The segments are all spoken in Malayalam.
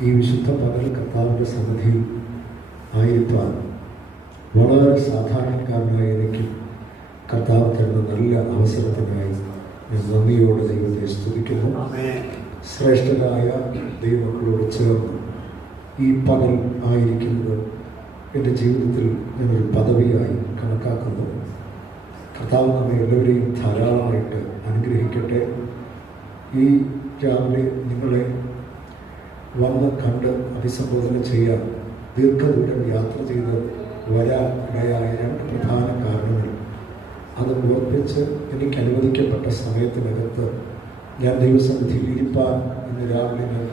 ഈ വിശുദ്ധ പകൽ കർത്താവിൻ്റെ സന്നിധിയിൽ ആയിരിക്കാൻ വളരെ സാധാരണക്കാരനായ എനിക്ക് കർത്താവ് തരുന്ന നല്ല അവസരത്തിനായി ഞാൻ നന്ദിയോടെ ദൈവത്തെ സ്തുതിക്കുന്നു. ശ്രേഷ്ഠരായ ദൈവമക്കളോട് ചേർന്ന് ഈ പകൽ ആയിരിക്കുന്നത് എൻ്റെ ജീവിതത്തിൽ ഞാനൊരു പദവിയായി കണക്കാക്കുന്നു. കർത്താവ് നമ്മെ എല്ലാവരെയും ധാരാളമായിട്ട് അനുഗ്രഹിക്കട്ടെ. ഈ രാവിലെ നിങ്ങളെ വന്ന് കണ്ട് അഭിസംബോധന ചെയ്യാൻ ദീർഘദൂരം യാത്ര ചെയ്ത് വരാൻ ഇടയായ രണ്ട് പ്രധാന കാരണങ്ങൾ അത് ഓർപ്പിച്ച് എനിക്ക് അനുവദിക്കപ്പെട്ട സമയത്തിനകത്ത് ഞാൻ ദൈവസന്നിധിയിൽ ഇരിപ്പാൻ ഇന്ന് രാവിലെ ഞാൻ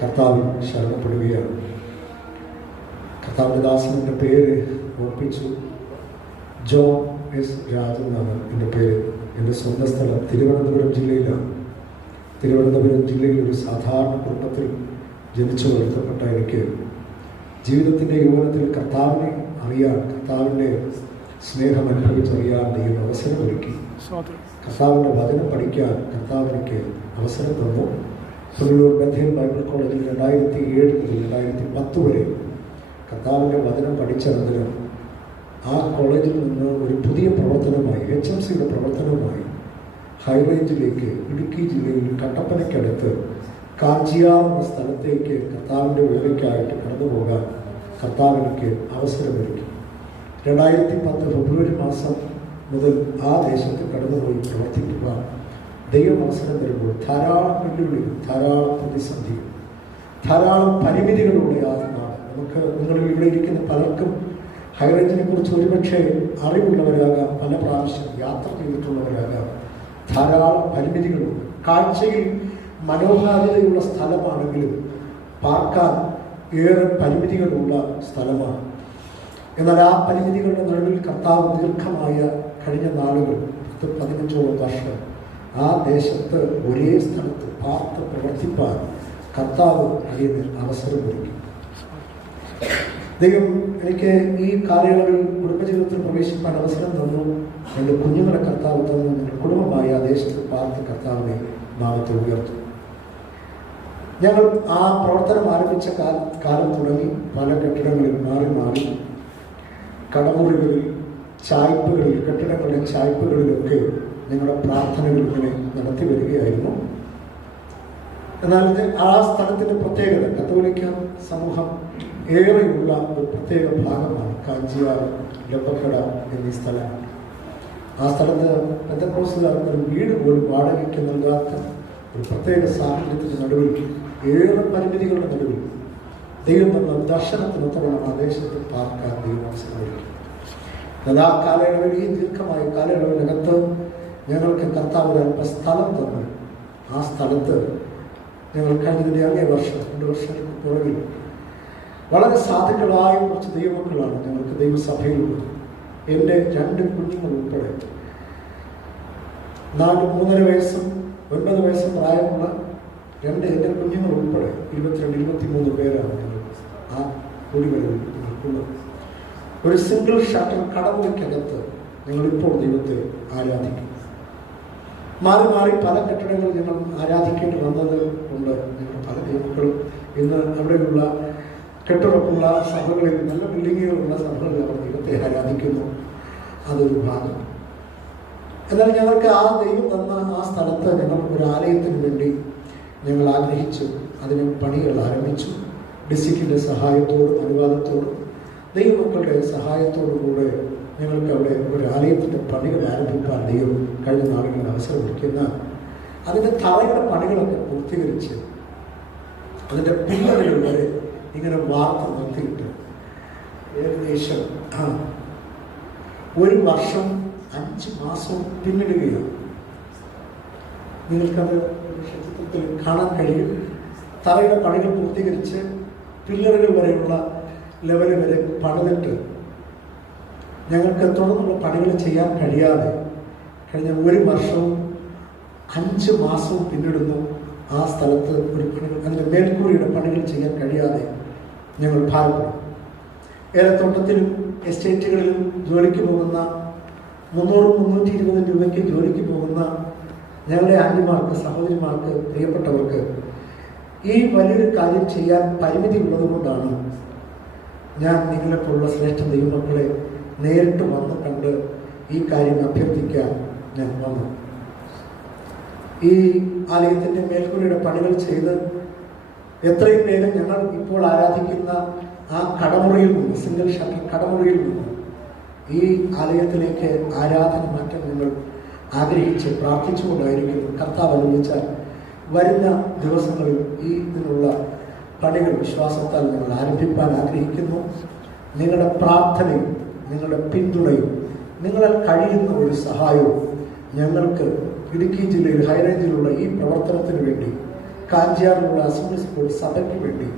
കർത്താവിൽ ശരണപ്പെടുകയാണ്. കർത്താവിൻ്റെ ദാസൻ്റെ പേര് ഓർപ്പിച്ചു. ജോൺ എസ് രാജൻ എന്നാണ് എൻ്റെ പേര്. എൻ്റെ സ്വന്തം സ്ഥലം തിരുവനന്തപുരം ജില്ലയിലാണ്. തിരുവനന്തപുരം ജില്ലയിൽ ഒരു സാധാരണ കുടുംബത്തിൽ ജനിച്ചു വളർത്തപ്പെട്ട എനിക്ക് ജീവിതത്തിൻ്റെ യൗവനത്തിൽ കർത്താവിനെ അറിയാൻ, കർത്താവിൻ്റെ സ്നേഹം അനുഭവിച്ചറിയാൻ ദൈവം അവസരമൊരുക്കി. കർത്താവിൻ്റെ വചനം പഠിക്കാൻ കർത്താവ് എനിക്ക് അവസരം തന്നു. പുനലൂർ ബഥേൽ ബൈബിൾ കോളേജിൽ 2007 മുതൽ 2010 വരെ കർത്താവിൻ്റെ വചനം പഠിച്ചതിന് ആ കോളേജിൽ നിന്ന് ഒരു പുതിയ പ്രവർത്തനമായി HMCയുടെ പ്രവർത്തനമായി ഹൈറേഞ്ചിലേക്ക് ഇടുക്കി ജില്ലയിൽ കട്ടപ്പനയ്ക്കടുത്ത് കാഞ്ചിയാർ എന്ന സ്ഥലത്തേക്ക് കർത്താവിൻ്റെ വേലയ്ക്കായിട്ട് കടന്നു പോകാൻ കർത്താവ് എനിക്ക് അവസരമൊരുക്കി. 2010 ഫെബ്രുവരി മാസം മുതൽ ആ ദേശത്ത് കടന്നുപോയി പ്രവർത്തിക്കുവാൻ ദൈവം അവസരം തരുമ്പോൾ ധാരാളം വെല്ലുവിളികൾ, ധാരാളം പ്രതിസന്ധികൾ, ധാരാളം പരിമിതികളുള്ള ആ നാട്. നമുക്ക് നിങ്ങളിൽ ഇവിടെ ഇരിക്കുന്ന പലർക്കും ഹൈറേഞ്ചിനെ കുറിച്ച് ഒരുപക്ഷെ അറിവുള്ളവരാകാം, പല പ്രാവശ്യം യാത്ര ചെയ്തിട്ടുള്ളവരാകാം. ധാരാളം പരിമിതികളുണ്ട്. കാഴ്ചയിൽ മനോഹാരിതയുള്ള സ്ഥലമാണെങ്കിലും പാർക്കാൻ ഏറെ പരിമിതികളുള്ള സ്ഥലമാണ്. എന്നാൽ ആ പരിമിതികളുടെ നടുവിൽ കർത്താവ് ദീർഘമായ കഴിഞ്ഞ നാളുകൾ 15ഓളം വർഷം ആ ദേശത്ത് ഒരേ സ്ഥലത്ത് പാർത്ത് പ്രവർത്തിപ്പാൻ കർത്താവ് അതിന് അവസരമൊരുക്കി. ദൈവം എനിക്ക് ഈ കാലയളവിൽ കുടുംബജീവിതത്തിൽ പ്രവേശിക്കാൻ അവസരം തന്നു. എൻ്റെ കുഞ്ഞുങ്ങളെ കർത്താവ് തന്നു. എൻ്റെ കുടുംബമായി ആ ദേശത്ത് പാർത്ത് കർത്താവിനെ നാമത്തെ ഉയർത്തു. ഞങ്ങൾ ആ പ്രവർത്തനം ആരംഭിച്ച കാലം തുടങ്ങി പല കെട്ടിടങ്ങളിൽ മാറി മാറി കടമുറികളിൽ, ചായ്പുകളിൽ, കെട്ടിടങ്ങളുടെ ചായ്പുകളിലൊക്കെ ഞങ്ങളുടെ പ്രാർത്ഥനകൾ ഇങ്ങനെ നടത്തി വരികയായിരുന്നു. എന്നാൽ ആ സ്ഥലത്തിൻ്റെ പ്രത്യേകത കത്തോലിക്ക സമൂഹം ഏറെയുള്ള ഒരു പ്രത്യേക ഭാഗമാണ് കാഞ്ചിയാർ, ലബക്കട എന്നീ സ്ഥലങ്ങൾ. ആ സ്ഥലത്ത് പെന്തക്കോസ്തുകാർക്ക് ഒരു വീട് പോലും വാടകയ്ക്ക് നൽകാത്ത ഒരു പ്രത്യേക സാഹചര്യത്തിൻ്റെ നടുവിൽ, ഏറെ പരിമിതികളുടെ നടുവിൽ ദൈവം തന്ന ദർശനത്തിനൊത്തവണ്ണം ആ ദേശത്ത് പാർക്കാൻ ദൈവം അവസരമൊരുക്കി. എന്നാൽ ആ കാലയളവിൽ, ഈ ദീർഘമായ കാലയളവിനകത്ത് ഞങ്ങൾക്ക് കർത്താവ് അല്പ സ്ഥലം തന്നു. ആ സ്ഥലത്ത് ഞങ്ങൾ കഴിഞ്ഞതിൻ്റെ അങ്ങേ വർഷം, 2 വർഷങ്ങൾക്ക് പുറകിൽ വളരെ സാധുക്കളായ കുറച്ച് ദൈവമക്കളാണ് ഞങ്ങൾക്ക് ദൈവസഭയിലുള്ളത്. എൻ്റെ 2 കുഞ്ഞുങ്ങൾ ഉൾപ്പെടെ 3.5 വയസ്സും 9 വയസ്സും പ്രായമുള്ള 2 എൻ്റെ കുഞ്ഞുങ്ങൾ ഉൾപ്പെടെ 22-23 പേരാണ് ഞങ്ങൾ ആ കൂടിവരവിൽ നിൽക്കുന്നത്. ഒരു സിംഗിൾ ഷട്ടർ കടമുറിക്കകത്ത് ഞങ്ങളിപ്പോൾ ദൈവത്തെ ആരാധിക്കും. മാറി മാറി പല കെട്ടിടങ്ങൾ ഞങ്ങൾ ആരാധിക്കേണ്ടി വന്നത് കൊണ്ട് ഞങ്ങൾ പല ദൈവങ്ങളും ഇന്ന് അവിടെയുള്ള കെട്ടുറപ്പുള്ള സഭകളിൽ, നല്ല ബിൽഡിങ്ങുകളുള്ള സഭകളിൽ അവർ ദൈവത്തെ ആരാധിക്കുന്നു. അതൊരു ഭാഗം. എന്നാൽ ഞങ്ങൾക്ക് ആ ദൈവം തന്ന ആ സ്ഥലത്ത് ഞങ്ങൾ ഒരു ആലയത്തിന് വേണ്ടി ഞങ്ങൾ ആഗ്രഹിച്ചു. അതിന് പണികൾ ആരംഭിച്ചു. ഡിസിക്കിൻ്റെ സഹായത്തോടും അനുവാദത്തോടും ദൈവമക്കളുടെ സഹായത്തോടും കൂടെ ഞങ്ങൾക്ക് അവിടെ ഒരു ആലയത്തിൻ്റെ പണികൾ ആരംഭിക്കാൻ ദൈവം കഴിഞ്ഞ നാളുകളിൽ അവസരമൊരുക്കുന്ന അതിൻ്റെ തറയുടെ പണികളൊക്കെ പൂർത്തീകരിച്ച് അതിൻ്റെ പില്ലറുകൾ വരെ ഇങ്ങനെ വാർത്ത നിർത്തിയിട്ട് ഏകദേശം 1 വർഷം 5 മാസവും പിന്നിടുകയാണ്. നിങ്ങൾക്കത് ചിത്രത്തിൽ കാണാൻ കഴിയും. തറയുടെ പണികൾ പൂർത്തീകരിച്ച് പില്ലറുകൾ വരെയുള്ള ലെവൽ വരെ പണിതിട്ട് ഞങ്ങൾക്ക് തുടർന്നുള്ള പണികൾ ചെയ്യാൻ കഴിയാതെ കഴിഞ്ഞ 1 വർഷവും 5 മാസവും പിന്നിടുന്നു. ആ സ്ഥലത്ത് ഒരു പണികൾ, അതിൻ്റെ മേൽക്കൂരയുടെ പണികൾ ചെയ്യാൻ കഴിയാതെ ഞങ്ങൾ ഭാരപ്പെടും. ഏലത്തോട്ടത്തിലും എസ്റ്റേറ്റുകളിലും ജോലിക്ക് പോകുന്ന 300-320 രൂപയ്ക്ക് ജോലിക്ക് പോകുന്ന ഞങ്ങളുടെ ആന്റിമാർക്ക്, സഹോദരിമാർക്ക്, പ്രിയപ്പെട്ടവർക്ക് ഈ വലിയൊരു കാര്യം ചെയ്യാൻ പരിമിതി ഉള്ളതുകൊണ്ടാണ് ഞാൻ നിങ്ങളെപ്പോലുള്ള ശ്രേഷ്ഠ ദൈവമക്കളെ നേരിട്ട് വന്ന് കണ്ട് ഈ കാര്യം അഭ്യർത്ഥിക്കാൻ ഞാൻ വന്നു. ഈ ആലയത്തിൻ്റെ മേൽക്കൂരയുടെ പണികൾ ചെയ്ത് എത്രയും വേഗം ഞങ്ങൾ ഇപ്പോൾ ആരാധിക്കുന്ന ആ കടമുറിയിൽ നിന്ന്, സിംഗിൾ ഷട്ടിൽ കടമുറിയിൽ നിന്ന് ഈ ആലയത്തിലേക്ക് ആരാധന മാറ്റം ഞങ്ങൾ ആഗ്രഹിച്ച് പ്രാർത്ഥിച്ചുകൊണ്ടായിരിക്കുന്നു. കർത്താവ് അനുവദിച്ചാൽ വരുന്ന ദിവസങ്ങളിൽ ഈ ഇതിനുള്ള പണികൾ വിശ്വാസത്താൽ ഞങ്ങൾ ആരംഭിക്കാൻ ആഗ്രഹിക്കുന്നു. നിങ്ങളുടെ പ്രാർത്ഥനയും നിങ്ങളുടെ പിന്തുണയും നിങ്ങളാൽ കഴിയുന്ന ഒരു സഹായവും ഞങ്ങൾക്ക് ഇടുക്കി ജില്ലയിൽ ഹൈറേഞ്ചിലുള്ള ഈ പ്രവർത്തനത്തിന് വേണ്ടി, കാഞ്ചിയാറിലുള്ള അസംബ്ലി സ്കൂൾ സഭയ്ക്ക് വേണ്ടി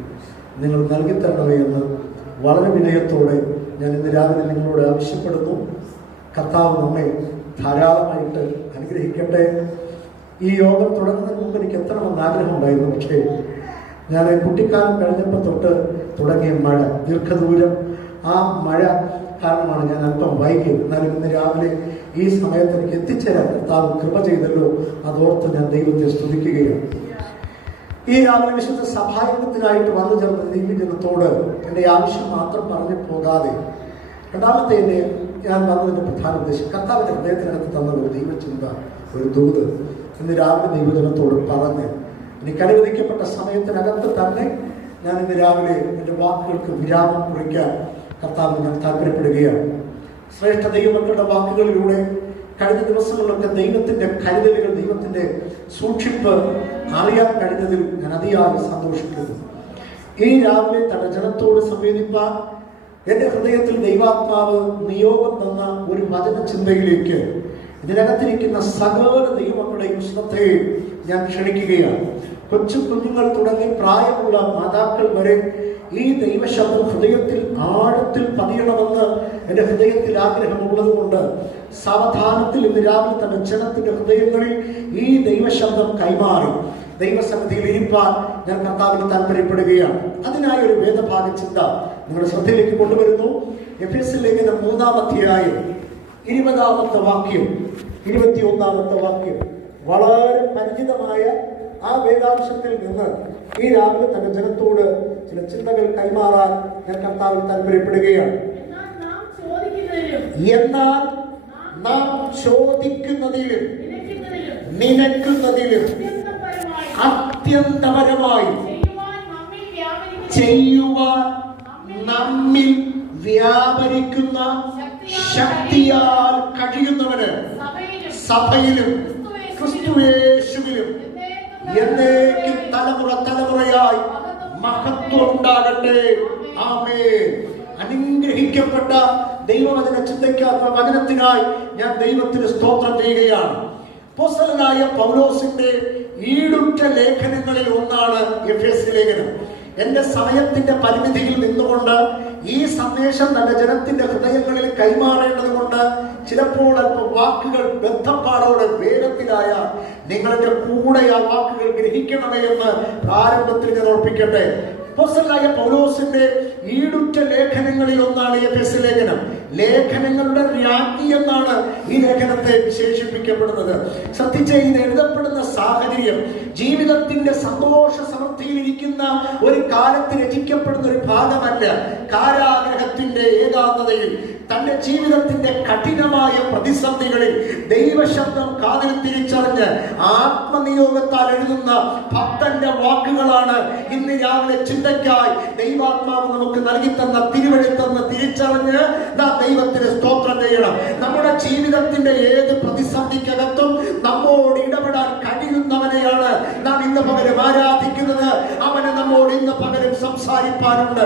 നിങ്ങൾ നൽകിത്തരണമേ എന്ന് വളരെ വിനയത്തോടെ ഞാൻ ഇന്ന് രാവിലെ നിങ്ങളോട് ആവശ്യപ്പെടുന്നു. കർത്താവ് നമ്മെ ധാരാളമായിട്ട് അനുഗ്രഹിക്കട്ടെ. ഈ യോഗം തുടങ്ങുന്നതിന് മുമ്പ് എനിക്ക് എത്തണമെന്ന് ആഗ്രഹമുണ്ടായിരുന്നു. പക്ഷേ ഞാൻ കുട്ടിക്കാലം കഴിഞ്ഞപ്പോൾ തൊട്ട് തുടങ്ങിയ മഴ, ദീർഘദൂരം, ആ മഴ കാരണമാണ് ഞാൻ അല്പം വൈകിയത്. എന്നാലും ഇന്ന് രാവിലെ ഈ സമയത്ത് എനിക്ക് എത്തിച്ചേരാൻ കർത്താവ് കൃപ ചെയ്തല്ലോ, അതോർത്ത് ഞാൻ ദൈവത്തെ സ്തുതിക്കുകയാണ്. ഈ രാവിലെ വിശുദ്ധ സഭായോഗത്തിനായിട്ട് വന്നു ചേർന്ന ദൈവജനത്തോട് എൻ്റെ ആവശ്യം മാത്രം പറഞ്ഞു പോകാതെ, രണ്ടാമത്തെ എന്നെ ഞാൻ വന്നതിൻ്റെ പ്രധാന ഉദ്ദേശം കർത്താവിൻ്റെ ഹൃദയത്തിനകത്ത് തന്ന ഒരു ദൈവചിന്ത, ഒരു ദൂത് ഇന്ന് രാവിലെ ദൈവജനത്തോട് പറഞ്ഞ് എനിക്ക് അനുവദിക്കപ്പെട്ട സമയത്തിനകത്ത് തന്നെ ഞാൻ ഇന്ന് രാവിലെ എൻ്റെ വാക്കുകൾക്ക് വിരാമം കുറിക്കാൻ കർത്താവ് ഞാൻ താല്പര്യപ്പെടുകയാണ്. ശ്രേഷ്ഠ ദൈവമക്കളുടെ വാക്കുകളിലൂടെ കഴിഞ്ഞ ദിവസങ്ങളിലൊക്കെ ദൈവത്തിൻ്റെ കരുതലുകൾ, ദൈവത്തിൻ്റെ സൂക്ഷിപ്പ് അറിയാൻ കഴിഞ്ഞതിൽ ഞാൻ അതിയായി സന്തോഷിക്കുന്നു. ഈ രാവിലെ തന്റെ ജനത്തോട് സംവേദിപ്പാൻ എൻ്റെ ഹൃദയത്തിൽ ദൈവാത്മാവ് നിയോഗം തന്ന ഒരു വചന ചിന്തയിലേക്ക് ഇതിനകത്തിരിക്കുന്ന സകല ദൈവമക്കളുടെയും ശ്രദ്ധയെ ഞാൻ ക്ഷണിക്കുകയാണ്. കൊച്ചു കുഞ്ഞുങ്ങൾ തുടങ്ങി പ്രായമുള്ള മാതാക്കൾ വരെ ഈ ദൈവശബ്ദം ഹൃദയത്തിൽ ആഴത്തിൽ പതിയണമെന്ന് എൻ്റെ ഹൃദയത്തിൽ ആഗ്രഹമുള്ളത് കൊണ്ട് സാവധാനത്തിൽ ഇന്ന് രാവിലെ തന്നെ ജനത്തിന്റെ ഹൃദയങ്ങളിൽ ഈ ദൈവശബ്ദം കൈമാറി ദൈവസന്നിധിയിൽ ഇരിപ്പാൻ ഞാൻ കർത്താവിന് താല്പര്യപ്പെടുകയാണ്. അതിനായി ഒരു വേദഭാഗ ചിന്ത നിങ്ങളുടെ ശ്രദ്ധയിലേക്ക് കൊണ്ടുവരുന്നു. എഫേസ്യ ലേഖനം 3-ാം അധ്യായം 20-ാമത്തെ വാക്യം, 21-ാമത്തെ വാക്യം, വളരെ പരിചിതമായ ആ വേദാംശത്തിൽ നിന്ന് ഈ രാവിലെ തന്റെ ജനത്തോട് ചില ചിന്തകൾ കൈമാറാൻ ഞാൻ കർത്താവിൽ താല്പര്യപ്പെടുകയാണ്. എന്നാൽ നാം ചോദിക്കുന്നതിലും നിനക്കുന്നതിലും അത്യന്തപരമായി ചെയ്യുവാൻ നമ്മിൽ വ്യാപരിക്കുന്ന ശക്തിയാൽ കഴിയുന്നവന് സഭയിലും ക്രിസ്തുയേശുവിലും എന്നേക്കും തലമുറ തലമുറയായി മഹത്വം ഉണ്ടാകട്ടെ. ആമേൻ. അനുഗ്രഹിക്കപ്പെട്ട ദൈവവചന ചിന്തയ്ക്കാത്ത വചനത്തിനായി ഞാൻ ദൈവത്തിന് സ്തോത്രം ചെയ്യുകയാണ്. അപ്പോസ്തലനായ പൗലോസിന്റെ ഈടുറ്റ ലേഖനങ്ങളിൽ ഒന്നാണ് എഫേസ്യ ലേഖനം. എന്റെ സമയത്തിന്റെ പരിമിതിയിൽ നിന്നുകൊണ്ട് ഈ സന്ദേശം തന്റെ ജനത്തിന്റെ ഹൃദയങ്ങളിൽ കൈമാറേണ്ടത് കൊണ്ട് ചിലപ്പോൾ അല്പം വാക്കുകൾ ബന്ധപ്പാടോടെ വേഗത്തിലായ നിങ്ങളുടെ കൂടെ ആ വാക്കുകൾ ഗ്രഹിക്കണമേ എന്ന് പ്രാരംഭത്തിൽ ഞാൻ ഓർപ്പിക്കട്ടെ. അപ്പോസ്തലനായ പൗലോസിന്റെ ഈടുറ്റ ലേഖനങ്ങളിൽ ഒന്നാണ് എഫേസ്യ ലേഖനം. ലേഖനങ്ങളുടെ രാജ്ഞി എന്നാണ് ഈ ലേഖനത്തെ വിശേഷിപ്പിക്കപ്പെടുന്നത്. ശ്രദ്ധിച്ച്, ഇത് എഴുതപ്പെടുന്ന സാഹചര്യം ജീവിതത്തിന്റെ സന്തോഷ സമൃദ്ധിയിലിരിക്കുന്ന ഒരു കാലത്ത് രചിക്കപ്പെടുന്ന ഒരു ഭാഗമല്ല. കാരാഗ്രഹത്തിന്റെ ഏകാന്തതയിൽ, തന്റെ ജീവിതത്തിന്റെ കഠിനമായ പ്രതിസന്ധികളിൽ ദൈവശബ്ദം കാതിൽ തിരിച്ചറിഞ്ഞ് ആത്മനിയോഗത്താൽ എഴുതുന്ന ഭക്തന്റെ വാക്കുകളാണ് ഇന്ന് രാവിലെ ചിന്തയ്ക്കായി ദൈവാത്മാവ് നമുക്ക് നൽകി തന്ന തിരുവെഴുത്തെന്ന് തിരിച്ചറിഞ്ഞ് നാം ദൈവത്തിന് സ്തോത്രം ചെയ്യണം. നമ്മുടെ ജീവിതത്തിന്റെ ഏത് പ്രതിസന്ധിക്കകത്തും നമ്മോട് ഇടപെടാൻ കഴിയുന്നവനെയാണ് നാം ഇന്ന് പകരം ആരാധിക്കുന്നത്. അവന് നമ്മോട് ഇന്ന് പകരം സംസാരിപ്പാനുണ്ട്.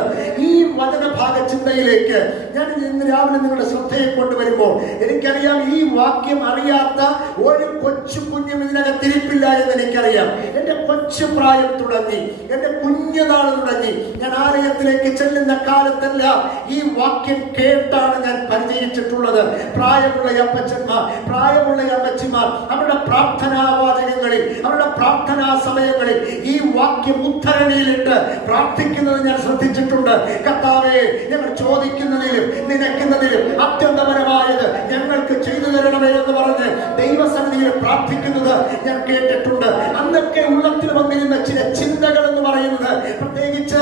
ഈ വചനഭാഗ ചിന്തയിലേക്ക് ഞാൻ ഇന്ന് രാവിലെ നിങ്ങളുടെ ശ്രദ്ധയെ കൊണ്ടുവരുമ്പോൾ എനിക്കറിയാം, ഈ വാക്യം അറിയാത്ത ഒരു കൊച്ചു കുഞ്ഞും ഇതിനകത്തിരിപ്പില്ല എന്ന് എനിക്കറിയാം. എന്റെ കൊച്ചു പ്രായം തുടങ്ങി, എന്റെ കുഞ്ഞുനാൾ തുടങ്ങി ഞാൻ ആലയത്തിലേക്ക് ചെല്ലുന്ന കാലത്തെല്ലാം ഈ വാക്യം കേട്ടാണ് ഞാൻ പരിചയിച്ചിട്ടുള്ളത്. പ്രായമുള്ള അപ്പച്ചന്മാർ, പ്രായമുള്ള അമ്മച്ചിമാർ അവരുടെ പ്രാർത്ഥനാവാചകങ്ങളിൽ, അവരുടെ പ്രാർത്ഥനാ സമയങ്ങളിൽ ഈ വാക്യം ഉദ്ധരണിയിലിട്ട് പ്രാർത്ഥിക്കുന്നത് ഞാൻ ശ്രദ്ധിച്ചിട്ടുണ്ട്. കർത്താവേ, ഞങ്ങൾ ചോദിക്കുന്നതിലും നിനക്കുന്നതിലും അത്യന്തപരമായത് ഞങ്ങൾക്ക് ചെയ്തു തരണമേ എന്ന് പറഞ്ഞ് ദൈവസന്നിധിയിൽ പ്രാർത്ഥിക്കുന്നത് ഞാൻ കേട്ടിട്ടുണ്ട്. അന്നൊക്കെ ഉള്ളത്തിൽ വന്നിരുന്ന ചില ചിന്തകൾ എന്ന് പറയുന്നത്, പ്രത്യേകിച്ച്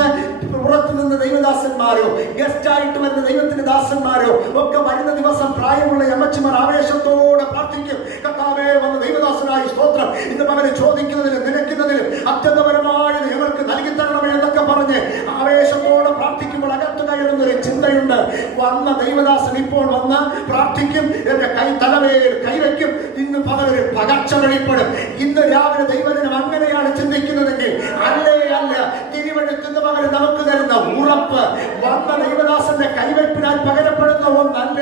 പുറത്തു നിന്ന് ദൈവദാസന്മാരോ ഗസ്റ്റായിട്ട് വരുന്ന ദൈവത്തിന്റെ ദാസന്മാരോ ഒക്കെ വരുന്ന ദിവസം പ്രായമുള്ള അമ്മച്ചിമാർ ആവേശത്തോടെ പ്രാർത്ഥിക്കും. കർത്താവേ, വന്ന ദൈവദാസനായി സ്തോത്രം, ഇന്ന് മകനെ ചോദിക്കുന്നതിലും നിലയ്ക്കുന്നതിലും അത്യന്തപരമായത് ഞങ്ങൾക്ക് നൽകി തരണമേ എന്നൊക്കെ പറഞ്ഞ് ആവേശത്തോടെ പ്രാർത്ഥിക്കുമ്പോൾ അകത്തു കയറുന്ന ഒരു ചിന്തയുണ്ട്. വന്ന ദൈവദാസൻ ഇപ്പോൾ വന്ന് പ്രാർത്ഥിക്കും, എന്റെ തലവേൽ കൈവയ്ക്കും, ഇന്ന് പകലൊരു പകർച്ച വെളിപ്പെടും. ഇന്ന് രാവിലെ ദൈവജനം അങ്ങനെയാണ് ചിന്തിക്കുന്നതെങ്കിൽ അല്ലേ അല്ല, തിരുവഴുത്തുന്ന പകരം നമുക്ക് തരുന്ന ഉറപ്പ് വന്ന ദൈവദാസന്റെ കൈവയ്പ്പിനാൽ പകരപ്പെടുന്ന ഒന്നല്ല.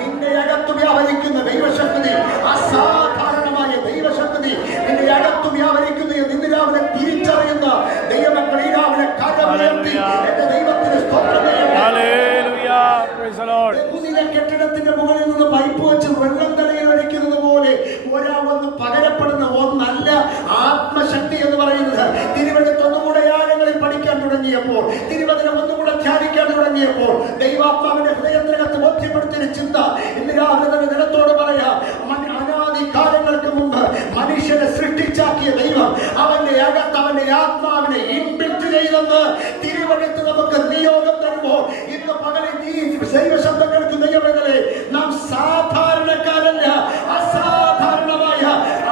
നിന്റെ അകത്തു വ്യാപരിക്കുന്ന ദൈവശക്തി, അസാധാരണമായ ദൈവശക്തി നിന്റെ അകത്തു വ്യാപരിക്കുന്ന ഇന്ന് രാവിലെ തിരിച്ചറിയുന്ന ദൈവമക്കൾ ഈ രാവിലെ കരമുയർത്തി എന്റെ ദൈവത്തിന് സ്തോത്രം കെട്ടിടത്തിന്റെ മുകളിൽ നിന്ന് പൈപ്പ് വെച്ച് വെള്ളം തലയിൽ ഒഴിക്കുന്നത് പോലെ ഒരാൾ വന്ന് പകരപ്പെടുന്ന ഒന്നല്ല ആത്മശക്തി എന്ന് പറയുന്നത്. തിരുവനന്തപുരത്ത് ഒന്നുകൂടെ ആഴങ്ങളിൽ പഠിക്കാൻ തുടങ്ങിയപ്പോൾ, തിരുവചനം ഒന്നുകൂടെ ധ്യാനിക്കാൻ തുടങ്ങിയപ്പോൾ ദൈവാത്മാവിന്റെ ഹൃദയത്തിനകത്ത് ബോധ്യപ്പെടുത്തിയ ചിന്ത ഇന്ന് രാവിലെ തന്നെ ജനത്തോട് പറയാം. അനാദി കാലങ്ങൾക്ക് മുമ്പ് മനുഷ്യനെ സൃഷ്ടിച്ചാക്കിയ ദൈവം അവന്റെ അകത്ത് അവന്റെ ആത്മാവിനെ ഇൻബിൽറ്റ് ചെയ്തെന്ന് തിരുവനന്തപുരത്ത് നമുക്ക് നിയോഗം തരുമ്പോൾ ഇന്ന് പകലിൽ ഈ ദൈവശബ്ദങ്ങൾക്ക് ദൈവങ്ങളെ നാം സാധാരണക്കാരല്ല, അസാധാരണമായ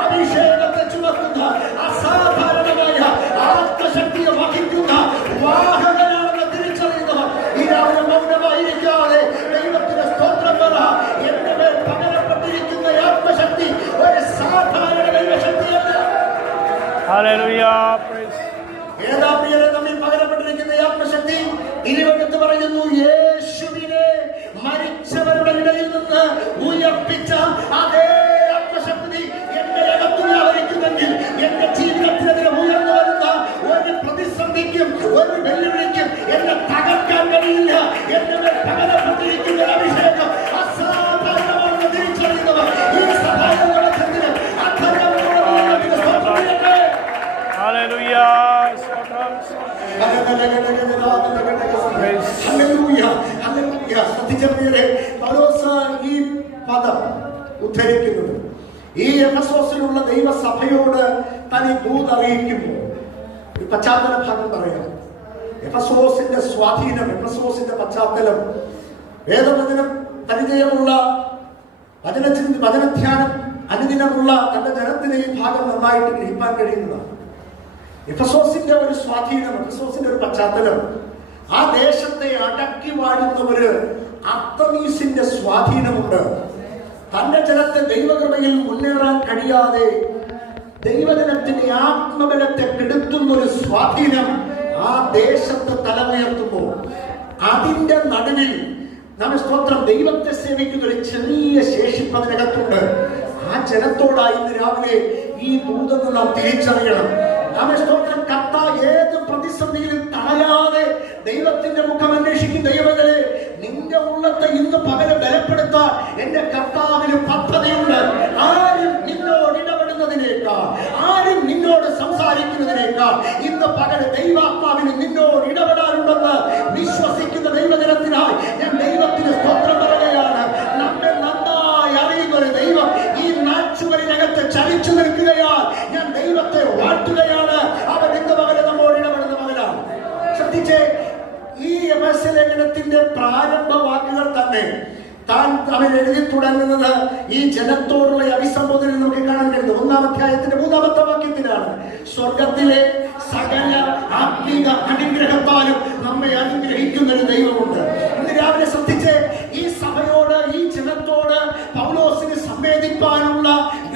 അഭിഷേകത്തെ ചുമക്കുന്ന അസാധാരണമായ ആത്മശക്തിയെ വഹിക്കുന്ന വാഹകനാണെന്ന് തിരിച്ചറിയുന്നവർ ഈ രാവിലെ മൗനമായിരിക്കാതെ ദൈവത്തിന്റെ സ്തോത്രം പറ. എന്റെ മേൽ പകരപ്പെട്ടിരിക്കുന്ന ആത്മശക്തി ഒരു സാധാരണ ദൈവശക്തിയല്ല. ഏതാ പ്രിയരെ നമ്മിൽ പകരപ്പെട്ടിരിക്കുന്ന ആത്മശക്തി? ഇരുവടുത്ത് പറയുന്നു, യേശുവിനെ മരിച്ചവരുടെ ഇടയിൽ നിന്ന് ഉയർപ്പിച്ച അതേ ആത്മശക്തി എന്റെ അകത്ത് വ്യാപരിക്കുന്നെങ്കിൽ എന്റെ ജീവിതത്തിനെതിരെ ഉയർന്നു വരുന്ന ഒരു പ്രതിസന്ധിക്കും ഒരു വെല്ലുവിളിക്കും എന്നെ തകർക്കാൻ കഴിയില്ല. എന്റെ മേൽ പകരപ്പെട്ടിരിക്കുന്ന അഭിഷേകം അസാധാരണമാണെന്ന് തിരിച്ചറിയുന്നവർ ഈ സഭായുടെ മധ്യത്തിൽ ഈ പദം ഉദ്ധരിക്കുന്നത് ഈ എഫെസോസിലുള്ള ദൈവസഭയോട് തനി ദൂതറിയിക്കുമ്പോൾ ഒരു പശ്ചാത്തല ഭാഗം പറയാം. എഫെസോസിന്റെ സ്വാധീനം, എഫെസോസിന്റെ പശ്ചാത്തലം, വേദവചനം പരിചയമുള്ള വചനധ്യാനം അനുദിനമുള്ള തന്റെ ജനത്തിന് ഈ ഭാഗം നന്നായിട്ട് ഗ്രഹിക്കാൻ കഴിയുന്നതാണ്. എഫെസോസിന്റെ ഒരു സ്വാധീനം, എഫെസോസിന്റെ ഒരു പശ്ചാത്തലം, ആ ദേശത്തെ അടക്കി വാഴുന്ന ഒരു അർത്തമീസിന്റെ സ്വാധീനമുണ്ട്. തന്റെ ജനത്തെ ദൈവകൃപയിൽ മുന്നേറാൻ കഴിയാതെ ദൈവജനത്തിന്റെ ആത്മബലത്തെ കെടുത്തുന്ന ഒരു സ്വാധീനം ആ ദേശത്ത് തലമുയർത്തുമ്പോൾ അതിന്റെ നടുവിൽ നമ്മെ സ്തോത്രം ദൈവത്തെ സേവിക്കുന്ന ഒരു ചെറിയ ശേഷിപ്പ് അതിനകത്തുണ്ട്. ആ ജനത്തോടായി ഇന്ന് രാവിലെ ഈ ദൂതെന്ന് നാം തിരിച്ചറിയണം. നമ്മെ സ്തോത്രം കർത്ത ഏത് പ്രതിസന്ധിയിലും തളരാതെ ദൈവത്തിന്റെ മുഖം അന്വേഷിക്കും. ദൈവങ്ങളെ, നിന്റെ ഉള്ളത്തെ ഇന്ന് പകരം ബലപ്പെടുത്താൻ എന്റെ കർത്താവിന് പദ്ധതിയുണ്ട്. ആരും നിന്നോട് ഇടപെടുന്നതിനേക്കാൾ, ആരും നിന്നോട് സംസാരിക്കുന്നതിനേക്കാൾ ഇന്ന് പകരം ദൈവാത്മാവിന് നിന്നോട് ഇടപെടാനുണ്ടെന്ന് വിശ്വസിക്കുന്ന ദൈവജനത്തിനായി ഞാൻ ദൈവത്തിന് സ്തോത്രം പറയുകയാണ്. നമ്മെ നന്നായി അറിയുന്ന ഒരു ദൈവം ഈ നാച്ചുവലിനകത്ത് ചലിച്ചു നിൽക്കുകയാൽ ഞാൻ ദൈവത്തെ വാട്ടുകയാണ്. അവൻ ഇന്ന് പകരം നമ്മോട് ഇടപെടുന്ന മകനാണ്. ശ്രദ്ധിച്ചേ, ഈ എഫെസ്യ ലേഖനത്തിന്റെ പ്രാരംഭ വാക്കുകൾ തന്നെ അവൻ എഴുതി തുടങ്ങുന്നത് ഈ ജനത്തോടുള്ള അഭിസംബോധന നമുക്ക് കാണാൻ കഴിയുന്നത് 1-ാം അധ്യായത്തിന്റെ 3-ാമത്തെ വാക്യത്തിലാണ്. സ്വർഗത്തിലെ സകല ആത്മീക അനുഗ്രഹത്താലും നമ്മെ അനുഗ്രഹിക്കുന്ന ഒരു ദൈവമുണ്ട്. ഇന്ന് രാവിലെ ശ്രദ്ധിച്ച് ഈ സഭയോട്, ഈ ജനത്തോട് പൗലോസിന് സംവേദിപ്പാനുള്ള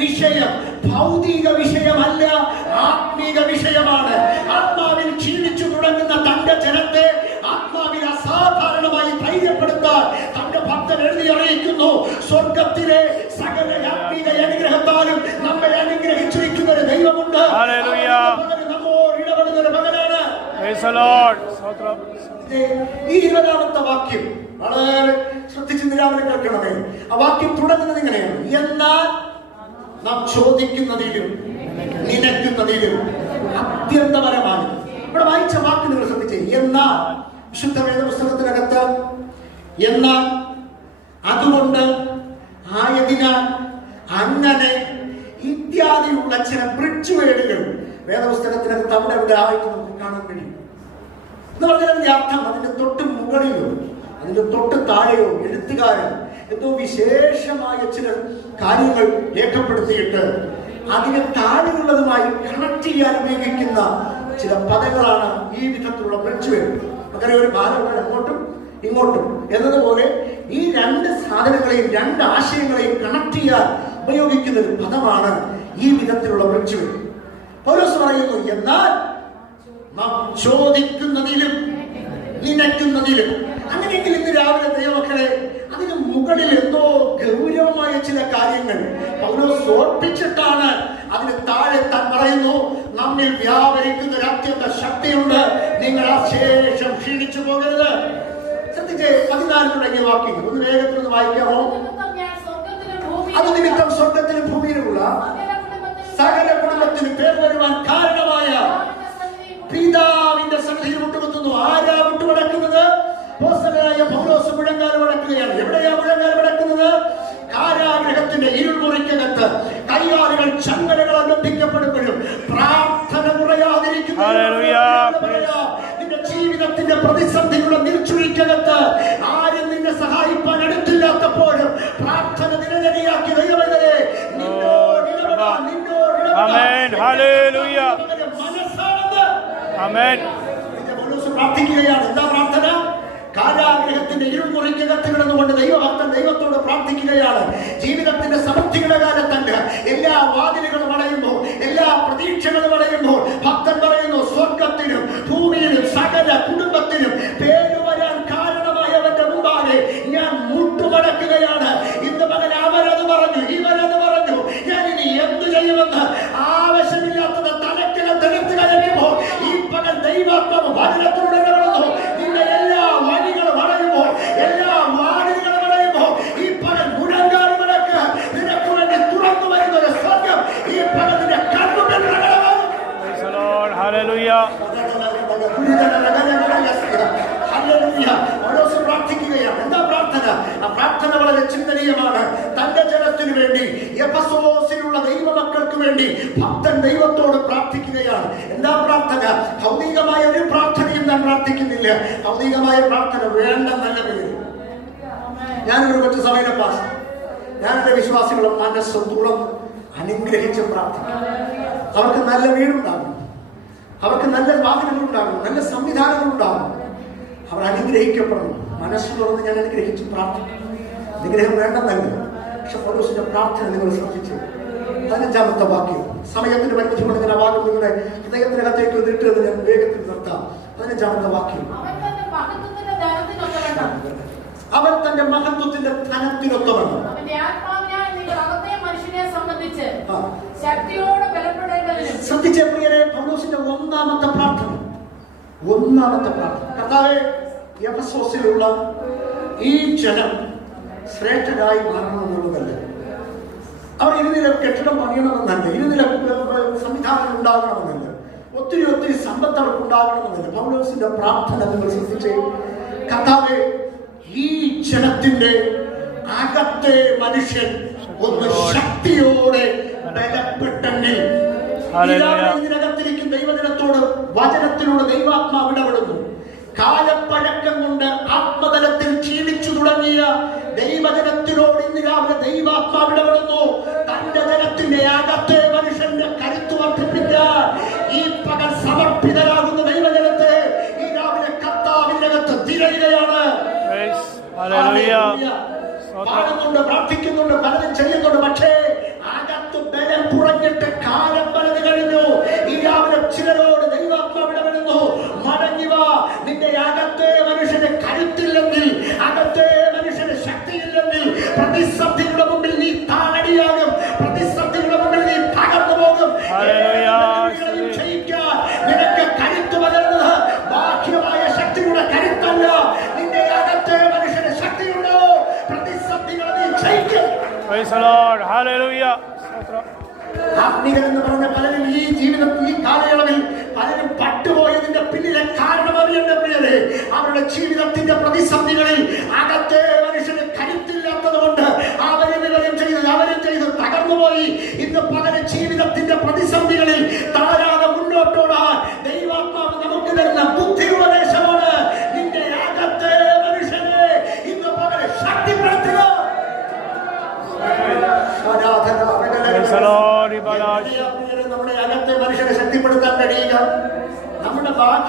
വിഷയം ഭൗതിക വിഷയമല്ല, ആത്മീക വിഷയമാണ്. ആത്മാവിൽ ക്ഷീണിച്ചു തുടങ്ങുന്ന തന്റെ ജനത്തെ ആത്മാവിൽ അസാധാരണമായി ധൈര്യപ്പെടുത്താൻ തന്റെ ഭക്തൻ എഴുതി അറിയിക്കുന്നു. സ്വർഗത്തിലെ സകല ആത്മീക അനുഗ്രഹത്താലും നമ്മെ അനുഗ്രഹിച്ചിരിക്കുന്ന ഒരു ദൈവമുണ്ട്. നമ്മോട് ഇടപെടുന്ന ഒരു മകനാണ്. ഈ 20-ാമത്തെ വാക്യം വളരെ ശ്രദ്ധിച്ച് രാവിലെ കേൾക്കണമേ. ആ വാക്യം തുടങ്ങുന്നത് ഇങ്ങനെയാണ്: എന്നാൽ നാം ചോദിക്കുന്നതിലും നിനക്കുന്നതിലും അത്യന്തപരമായി. ഇവിടെ വായിച്ച വാക്ക് നിങ്ങൾ ശ്രദ്ധിച്ചേ. എന്നാൽ വിശുദ്ധ വേദപുസ്തകത്തിനകത്ത് എന്നാൽ, അതുകൊണ്ട്, ആയതിനാൽ, അങ്ങനെ ഇത്യാദി ചില ബ്രിഡ്ജ് വേടുകൾ വേദപുസ്തകത്തിനകത്ത് അവിടെ അവിടെ ആയിട്ട് നമുക്ക് കാണാൻ കഴിയും. എന്ന് പറഞ്ഞതിന്റെ അർത്ഥം അതിന്റെ തൊട്ട് മുകളിലോ അതിന്റെ തൊട്ട് താഴെയോ എഴുത്തുകാരൻ എന്തോ വിശേഷമായ ചില കാര്യങ്ങൾ രേഖപ്പെടുത്തിയിട്ട് അതിന് താഴെയുള്ളതുമായി കണക്ട് ചെയ്യാൻ ഉപയോഗിക്കുന്ന ചില പദങ്ങളാണ് ഈ വിധത്തിലുള്ള ബ്രിഡ്ജ് വേഡ്. അങ്ങനെ ഒരു പാലം അങ്ങോട്ടും ഇങ്ങോട്ടും എന്നതുപോലെ ഈ രണ്ട് സാധനങ്ങളെയും രണ്ട് ആശയങ്ങളെയും കണക്ട് ചെയ്യാൻ ഉപയോഗിക്കുന്ന ഒരു പദമാണ് ഈ വിധത്തിലുള്ള ബ്രിഡ്ജ് വേഡ്. പൗലോസ് പറയുന്നു, എന്നാൽ നാം ചോദിക്കുന്നതിലും നിനക്കുന്നതിലും. അങ്ങനെയെങ്കിൽ ഇന്ന് രാവിലെ ദൈവമക്കളെ അതിന് മുകളിൽ എന്തോ ഗൗരവമായ ചില കാര്യങ്ങൾ പൗലോസ് ഓർപ്പിച്ചിട്ടാണ് അതിന് താഴെ താൻ പറയുന്നു, നമ്മിൽ വ്യാപരിക്കുന്ന ഒരു അത്യന്ത ശക്തിയുണ്ട്, നിങ്ങൾ ആ ശേഷം ക്ഷീണിച്ചു പോകരുത്. ശ്രദ്ധിച്ചേ, 14 തുടങ്ങിയ വാക്യങ്ങൾ ഒന്ന് വേഗത്തിൽ ഒന്ന് വായിക്കാമോ? അത് നിമിത്തം സ്വർഗത്തിലും ഭൂമിയിലുമുള്ള സകല കുടുംബത്തിനും പേർ വരുവാൻ കാരണമായ പിതാവിന്റെ സന്നിധിയിൽ മുട്ടുകുത്തുന്നു. ആരാ മുട്ടുമടക്കുന്നത്? അപ്പോസ്തലനായ പൗലോസ് മുഴങ്കാൽ മടക്കുകയാണ്. എവിടെയാ മുഴങ്കാൽ മടക്കുന്നത്? കാരാഗൃഹത്തിന്റെ ഇരുൾമുറിക്കകത്ത് കൈകാലുകൾ ചങ്ങലകളാൽ ബന്ധിക്കപ്പെടുമ്പോഴും പ്രാർത്ഥന കുറയാതിരിക്കുന്നു. നിന്റെ ജീവിതത്തിന്റെ പ്രതിസന്ധികളുടെ നീർച്ചുഴിക്കകത്ത് ആരും നിന്നെ സഹായിപ്പാൻ അടുത്തില്ലാത്തപ്പോഴും പ്രാർത്ഥന നിരനിരയാക്കി ദൈവമേ നിന്നോട് പ്രാർത്ഥിക്കുകയാണ്. എന്താ പ്രാർത്ഥന? കാരാഗൃഹത്തിന്റെ ഇരുൾമുറിക്കകത്ത് കിടന്നുകൊണ്ട് ദൈവഭക്തൻ ദൈവത്തോട് പ്രാർത്ഥിക്കുകയാണ്. ജീവിതത്തിന്റെ സമൃദ്ധിയുടെ കാലത്തണ്ട് എല്ലാ വാതിലുകളും അടയുമ്പോൾ, എല്ലാ പ്രതീക്ഷകളും അടയുമ്പോൾ ഭക്തൻ പറയുന്നു, സ്വർഗത്തിനും ഭൂമിയിലും സകല കുടുംബത്തിനും പേര് വരാൻ കാരണമായവന്റെ മുമ്പാകെ ഞാൻ മുട്ടുമടക്കുകയാണ്. ഇന്ന് മകൻ അവരത് പറഞ്ഞു, ഇവരത് പറഞ്ഞു, ഞാൻ ഇനി എന്ത് ചെയ്യുമെന്ന് ആവശ്യമില്ലാത്തത് തലക്കിലെടുത്ത് കലക്കുമ്പോൾ ഈ പകൽ ദൈവാത്മാവ് വചനത്തിലൂടെ കടന്നു നിന്റെ എല്ലാ വഴികളും അടയുമ്പോൾ, എല്ലാ വാതിലുകളും അടയുമ്പോൾ ഈ പകൽ മുഴങ്കാലുകളൊക്കെ നിനക്ക് വേണ്ടി തുറന്നു വരുന്ന ഒരു സ്വർഗം ഈ പകൽ നിന്റെ കണ്ണുകൾ പ്രാർത്ഥിക്കുകയാണ്. എന്താ പ്രാർത്ഥന? ആ പ്രാർത്ഥന വളരെ ചിന്തനീയമാണ്. തന്റെ ജനത്തിനു വേണ്ടി, എഫെസോസിലുള്ള ദൈവമക്കൾക്ക് വേണ്ടി ഭക്തൻ ദൈവത്തോട് പ്രാർത്ഥിക്കുകയാണ്. എന്താ പ്രാർത്ഥന? ഭൗതികമായ ഒരു പ്രാർത്ഥനയും ഞാൻ പ്രാർത്ഥിക്കുന്നില്ല. ഭൗതികമായ പ്രാർത്ഥന വേണ്ടെന്നല്ല പേര്. ഞാനൊരു കൊച്ചു സഭയിലെ പാസ്റ്റർ. ഞാൻ എന്റെ വിശ്വാസികളും മനസ്സും തുറന്ന് അനുഗ്രഹിച്ച് പ്രാർത്ഥിക്കും. അവർക്ക് നല്ല വീടുണ്ടാകും, അവർക്ക് നല്ല വാഹനങ്ങളുണ്ടാകും, നല്ല സംവിധാനങ്ങളുണ്ടാകും. അവർ അനുഗ്രഹിക്കപ്പെടുന്നു. മനസ്സ് തുറന്ന് ഞാൻ അനുഗ്രഹിച്ച് പ്രാർത്ഥിക്കും. അനുഗ്രഹം വേണ്ടെന്നല്ല. പക്ഷെ പൗലോസിന്റെ പ്രാർത്ഥന നിങ്ങൾ ശ്രദ്ധിച്ചു. 15-ാമത്തെ വാക്യം. സമയത്തിന് പരിധി കൊണ്ട് ഞാൻ വാക്യം നിങ്ങളുടെ ഹൃദയത്തിനകത്തേക്ക് വന്നിട്ട് എന്ന് ഞാൻ വേഗത്തിൽ നിർത്താം. 15-ാമത്തെ വാക്യം. അവൻ തന്റെ മഹത്വത്തിന്റെ ധനത്തിനൊത്തവണ്ണം ശ്രദ്ധിച്ച പ്രിയരെ, പൗലോസിന്റെ ഒന്നാമത്തെ പ്രാർത്ഥന. കർത്താവേ, എഫെസോസിലുള്ള ഈ ജനം ശ്രേഷ്ഠരായി മാറണമെന്നുള്ളതല്ല, അവർ ഇരുനില കെട്ടിടം പണിയണമെന്നല്ല, ഇരുനില സംവിധാനം ഉണ്ടാകണമെന്നല്ല, ഒത്തിരി സമ്പത്ത് അവർക്ക് ഉണ്ടാകണമെന്നല്ല. പൗലോസിന്റെ പ്രാർത്ഥന നിങ്ങൾ ശ്രദ്ധിച്ചേ. കർത്താവേ, ഈ ജനത്തിന്റെ അകത്തെ മനുഷ്യൻ ഒന്ന് ശക്തിയോടെ ബലപ്പെട്ടെങ്കിൽ, ഇതിനകത്തിരിക്കും ദൈവജനത്തോട് വചനത്തിലൂടെ ദൈവാത്മാവ് ഇടപെടുന്നു. കാലപ്പഴക്കം കൊണ്ട് ആത്മതലത്തിൽ ക്ഷീണിച്ചു തുടങ്ങിയ ദൈവജനത്തിനോട് ഇന്ന് രാവിലെ ദൈവാത്മാവ് ഇടപെടുന്നു. തന്റെ ജനത്തിന്റെ അകത്തെ മനുഷ്യന്റെ കരുത്ത് വർദ്ധിപ്പിക്കാൻ ഈ പകൽ സമർപ്പിതരാകുന്ന ദൈവജനത്തെ ഈ രാവിലെ കർത്താവിന്റെ അകത്ത് തിരയുകയാണ്. പാടുന്നുണ്ട്, പ്രാർത്ഥിക്കുന്നുണ്ട്, പലതും ചെയ്യുന്നുണ്ട്. പക്ഷേ അകത്ത് ബലം കുറഞ്ഞിട്ട് കാലം പലത് കഴിഞ്ഞു. ഈ രാവിലെ ചിലരോട് ദൈവാത്മാവ് ഇടപെടുന്നു. മടങ്ങി വാ. നിന്റെ അകത്തെ മനുഷ്യന് കരുത്തില്ലെങ്കിൽ, അകത്തെ മനുഷ്യന് ശക്തിയില്ലെങ്കിൽ പ്രതിസന്ധികളുടെ മുമ്പിൽ നീ താഴടിയാകും. പ്രതിസന്ധികളുടെ മുമ്പിൽ നീ തകർന്നു പോകും. ക്ഷയിക്കാൻ നിനക്ക് കരുത്ത് പകരുന്നത് ബാഹ്യമായ ശക്തിയുടെ കരുത്തല്ല. നിന്റെ അകത്തെ മനുഷ്യന് ശക്തിയുണ്ടോ? പ്രതിസന്ധികളെ നീ ക്ഷയിക്കും. ആത്മീയൻ എന്ന് പറഞ്ഞ പലരും ഈ ജീവിതത്തിൽ ഈ കാലയളവിൽ പലരും പട്ടുപോയതിന്റെ പിന്നിലെ കാരണം അറിയേണ്ട പ്രിയരെ, അവരുടെ ജീവിതത്തിന്റെ പ്രതിസന്ധികളിൽ അകത്തെ മനുഷ്യന് കരുത്തില്ലാത്തത് കൊണ്ട് അവരും ചെയ്ത് തകർന്നുപോയി. ഇന്ന് പകരം ജീവിതത്തിന്റെ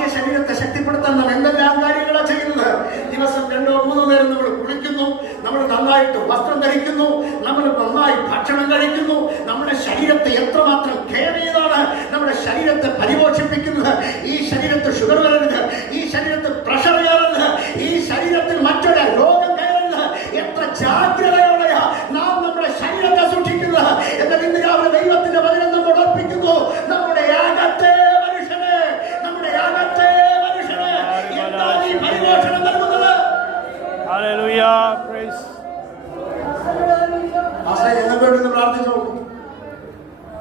ബാഹ്യ ശരീരത്തെ ശക്തിപ്പെടുത്താൻ നാം എന്തെല്ലാം കാര്യങ്ങളാണ് ചെയ്യുന്നത്? ദിവസം 2-3 നേരം നമ്മൾ കുളിക്കുന്നു, നമ്മൾ നന്നായിട്ട് വസ്ത്രം ധരിക്കുന്നു, നമ്മൾ നന്നായി ഭക്ഷണം കഴിക്കുന്നു. നമ്മുടെ ശരീരത്തെ എത്രമാത്രം കെയർ ചെയ്താണ് നമ്മുടെ ശരീരത്തെ പരിപോഷിപ്പിക്കുന്നത്. ഈ ശരീരത്തിൽ ഷുഗർ വരരുത്, ഈ ശരീരത്തിൽ പ്രഷർ കയറരുത്, ഈ ശരീരത്തിൽ മറ്റൊരു രോഗം കയറരുത്. എത്ര ജാഗ്രതയോടെയാ നാം നമ്മുടെ ശരീരത്തെ സൂക്ഷിക്കുന്നത്. എന്നാൽ ഇന്ന് രാവിലെ ദൈവത്തിന്റെ വചനം നമ്മൾ ഓർപ്പിക്കുന്നു, നമ്മുടെ അകത്തെ മനുഷ്യനെ എന്താണ് ഈ പരിപോഷണം നൽകുന്നത്? ഞങ്ങൾക്ക് വേണ്ടി പ്രാർത്ഥിച്ചോളൂ,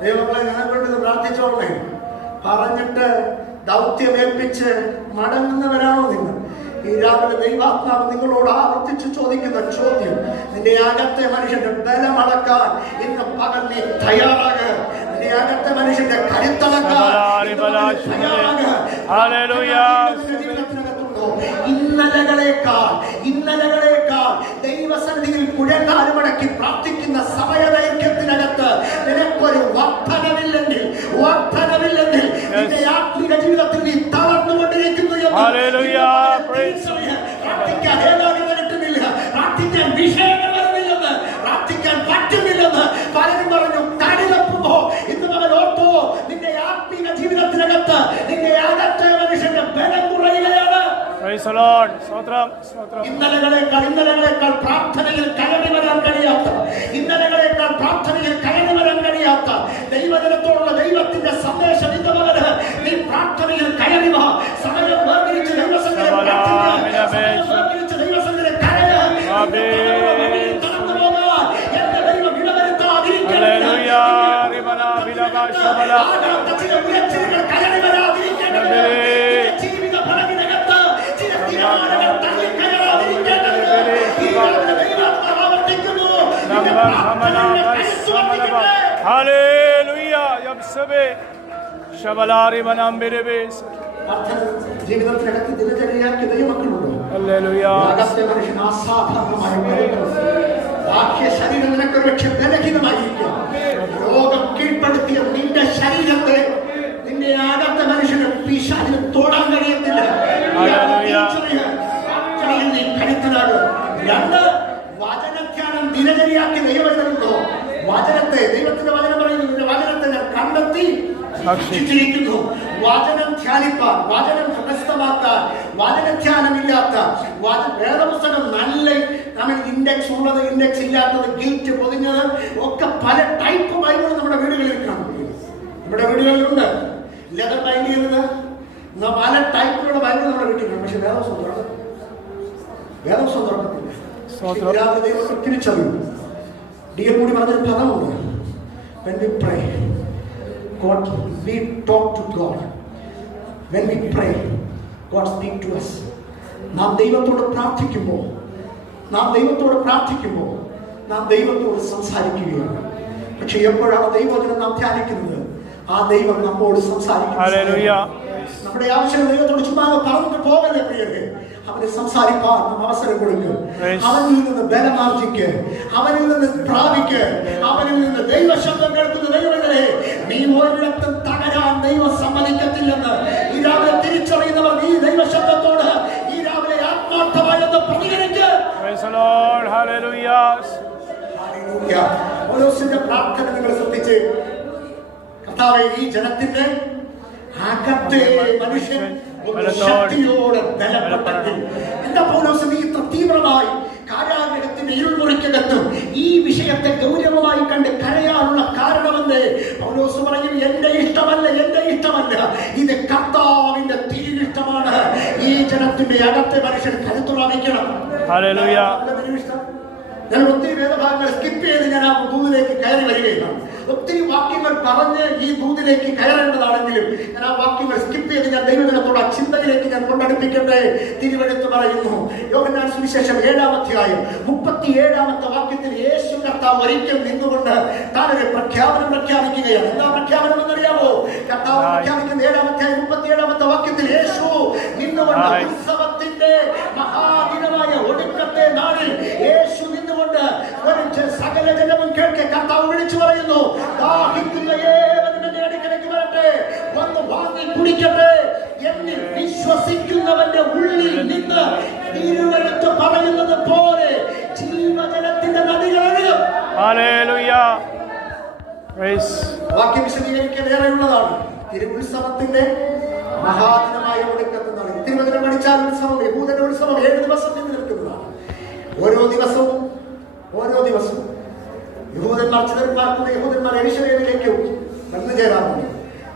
ദൈവങ്ങളെ ഞങ്ങൾക്ക് വേണ്ടി പ്രാർത്ഥിച്ചോളേ. പറഞ്ഞിട്ട് ദൗത്യമേൽപ്പിച്ച് മടങ്ങുന്നവരാണോ നിങ്ങൾ? ഈ രാവിലെ ദൈവാത്മാവ് നിങ്ങളോട് ആവർത്തിച്ച് ചോദിക്കുന്ന ചോദ്യം, നിന്റെ അകത്തെ മനുഷ്യന്റെ ബലമടക്കാൻ ഇന്ന് പകൽ നീ തയ്യാറാകുക. നിന്റെ അകത്തെ മനുഷ്യന്റെ കരുത്തടക്കാൻ ഇന്നലകളേക്കാൾ ദൈവസന്നിധിയിൽ കുഴക്കാലുമടക്കി പ്രാർത്ഥിക്കുന്ന സമയദൈർഘ്യത്തിനകത്ത് നിനക്കൊരു വർധനവില്ലെങ്കിൽ നിന്റെ ആത്മീയ ജീവിതത്തിൽ നീ തളർന്നുകൊണ്ടിരിക്കുന്നു. പ്രാർത്ഥിക്കാൻ ഏകാഗ്രത കിട്ടുന്നില്ല, പ്രാർത്ഥിക്കാൻ വിഷയങ്ങൾ വരുന്നില്ലെന്ന്, പ്രാർത്ഥിക്കാൻ പറ്റുന്നില്ലെന്ന് പലരും പറഞ്ഞു. തടിതപ്പുമ്പോ ഇന്ന് അവൻ ഓർത്തോ, നിന്റെ ആത്മീയ ജീവിതത്തിനകത്ത് നിന്റെ അകത്തെ മനുഷ്യന്റെ ബലം കുറയുകയാണ്. ഇന്നലകളേക്കാൾ പ്രാർത്ഥനയിൽ കയറി വരാൻ കഴിയാത്ത ദൈവജനത്തോടുള്ള ദൈവത്തിന്റെ സന്ദേശം ഇന്ന് മകന് നീ പ്രാർത്ഥനയിൽ കയറി വാ. സമയം വേർതിരിച്ച് ദൈവസന്നിധിയിൽ ജീവിതത്തിനകത്ത് ദിനചര്യയാക്കിയ ദൈവമക്കളുണ്ട്. മനുഷ്യൻ അസാധാരണമായ ബാഹ്യ ശരീരം നിനക്കൊരു പക്ഷെ ബലഹീനമായിരിക്കും. രോഗം കീഴ്പ്പെടുത്തിയ നിന്റെ ശരീരത്തെ നിന്റെ അകത്തെ മനുഷ്യന് പിശാചിന് തൊടാൻ കഴിയത്തില്ല. നീ കരുത്തനാകും. 2, വചനധ്യാനം ദിനചര്യയാക്കി ദൈവവചനമുണ്ടോ? വചനത്തെ, ദൈവത്തിന്റെ വചനം പറയുന്നു, നിന്റെ വചനത്തെ ഞാൻ കണ്ടെത്തി ഭക്ഷിച്ചിരിക്കുന്നു. വചനം ധ്യാനിപ്പാൻ, വചനം ഹൃദയസ്ഥമാക്കാൻ, വചനധ്യാനമില്ലാത്ത വേദപുസ്തകം നല്ല ഇൻഡെക്സ് ഉള്ളത്, ഇൻഡെക്സ് ഇല്ലാത്തത്, ഗിൽറ്റ് പൊതിഞ്ഞത് ഒക്കെ പല ടൈപ്പ് ബൈബിൾ നമ്മുടെ വീടുകളിൽ കാണും. നമ്മുടെ വീടുകളിലുണ്ട്. ലെതർ ബൈൻഡ് ചെയ്യുന്നത് പല ടൈപ്പിലുള്ള ബൈബിൾ നമ്മുടെ വീട്ടിലുണ്ട്. പക്ഷെ വേദപുസ്തകം തുറക്കത്തില്ല. ദൈവത്തെ തിരിച്ചറിയും. ഡിയർ കൂടി പറഞ്ഞൊരു പദമുണ്ട്, when we pray God, we talk to God. When we pray, God speak to us. നാം ദൈവത്തോട് പ്രാർത്ഥിക്കുമ്പോൾ നാം ദൈവത്തോട് സംസാരിക്കുകയാണ്. പക്ഷെ എപ്പോഴാണ് ദൈവവചനം നാം ധ്യാനിക്കുന്നത്, ആ ദൈവം നമ്മോട് സംസാരിക്കുന്നു. നമ്മുടെ ആവശ്യം ദൈവത്തോട് ചുമ്മാ പറഞ്ഞിട്ട് പോകല്ലേ പ്രിയരെ. അവന് സംസാരിപ്പാൻ നാം അവസരം കൊടുക്കുക. അവനിൽ നിന്ന് ബലമാർജിക്ക്, അവനിൽ നിന്ന് പ്രാപിക്ക്, അവനിൽ നിന്ന് ദൈവശബ്ദം കേൾക്കുന്ന ദൈവങ്ങളെ നീ ഒരിടത്തും തകരാൻ ദൈവം സമ്മതിക്കത്തില്ലെന്ന് ഈ രാവിലെ തിരിച്ചറിയുന്നവർ ഈ ദൈവശബ്ദത്തോട് ഈ രാവിലെ ആത്മാർത്ഥമായി ഒന്ന് പ്രതികരിക്കുക. പൗലോസിന്റെ പ്രാർത്ഥന നിങ്ങൾ ശ്രദ്ധിച്ച്, കർത്താവേ, ഈ ജനത്തിന്റെ അകത്തെ മനുഷ്യൻ ശക്തിയോടെ ബലപ്പെട്ടെങ്കിൽ. എന്താ പൗലോസ് നീ ഇത്ര തീവ്രമായി കാരാഗ്രഹത്തിന്റെ ഇരുൾമുറിക്കകത്തും ഈ വിഷയത്തെ ഗൗരവമായി കണ്ട് കരയാനുള്ള കാരണമെന്ന് പൗലോസ് പറയും, എന്റെ ഇഷ്ടമല്ല, ഇത് കർത്താവിന്റെ തിരുവിഷ്ടമാണ്. ഈ ജനത്തിന്റെ അകത്തെ മനുഷ്യൻ കരുത്തുറാമിക്കണം. ഞാൻ ഒത്തിരി വേദഭാഗങ്ങൾ സ്കിപ്പ് ചെയ്ത് ഞാൻ ആ ദൂതിലേക്ക് കയറി വരികയാണ്. ഒത്തിരി വാക്യങ്ങൾ പറഞ്ഞ് ഈ ദൂതിലേക്ക് കയറേണ്ടതാണെങ്കിലും ഞാൻ ആ വാക്യങ്ങൾ സ്കിപ്പ് ചെയ്ത് ഞാൻ ദൈവജനത്തോട് ആ ചിന്തയിലേക്ക് ഞാൻ കൊണ്ടടുപ്പിക്കട്ടെ. തിരുവെടുത്ത് പറയുന്നു, യോഹന്നാൻ സുവിശേഷം 7-ാം അധ്യായം 37-ാമത്തെ വാക്യത്തിൽ യേശു കർത്താവ് ഒരിക്കൽ നിന്നുകൊണ്ട് താനൊരു പ്രഖ്യാപനം പ്രഖ്യാപിക്കുകയാണ്. എന്താ പ്രഖ്യാപനം എന്നറിയാമോ? കർത്താവ് പ്രഖ്യാപിക്കുന്ന 7-ാം അധ്യായം 37-ാമത്തെ വാക്യത്തിൽ യേശു നിന്നുകൊണ്ട് ഉത്സവത്തിന്റെ മഹാദിനമായ ഒടുക്കത്തെ നാളിൽ യേശു നിന്നുകൊണ്ട് സകല ജനവും കേൾക്കെ കർത്താവ് വിളിച്ചു പറയുന്നു, ദാഹിക്കുന്ന ഏവനും എന്റെ അടുക്കലേക്ക് വരട്ടെ, വന്ന് വാങ്ങി കുടിക്കട്ടെ, എന്നിൽ വിശ്വസിക്കുന്നവന്റെ ഉള്ളിൽ നിന്ന് തിരുവെഴുത്ത് പറയുന്നത് പോലെ ജീവജലത്തിന്റെ നദികൾ ഒഴുകും. വാക്യം വിശദീകരിക്കാൻ ഏറെയുള്ളതാണ്. തിരുവുത്സവത്തിന്റെ മഹാദിനമായ ഒടുക്കത്തെന്നാണ്. തിരുവചനം പഠിച്ചാൽ ഉത്സവം, യഹൂദന്റെ ഉത്സവം 7 ദിവസം നിന്ന് നിൽക്കുന്നതാണ്. ഓരോ ദിവസവും യഹൂദന്മാർ ചിതറിപ്പാർക്കുന്ന യഹൂദന്മാർ യെരൂശലേമിലേക്ക് വന്നു ചേരാറുണ്ട്.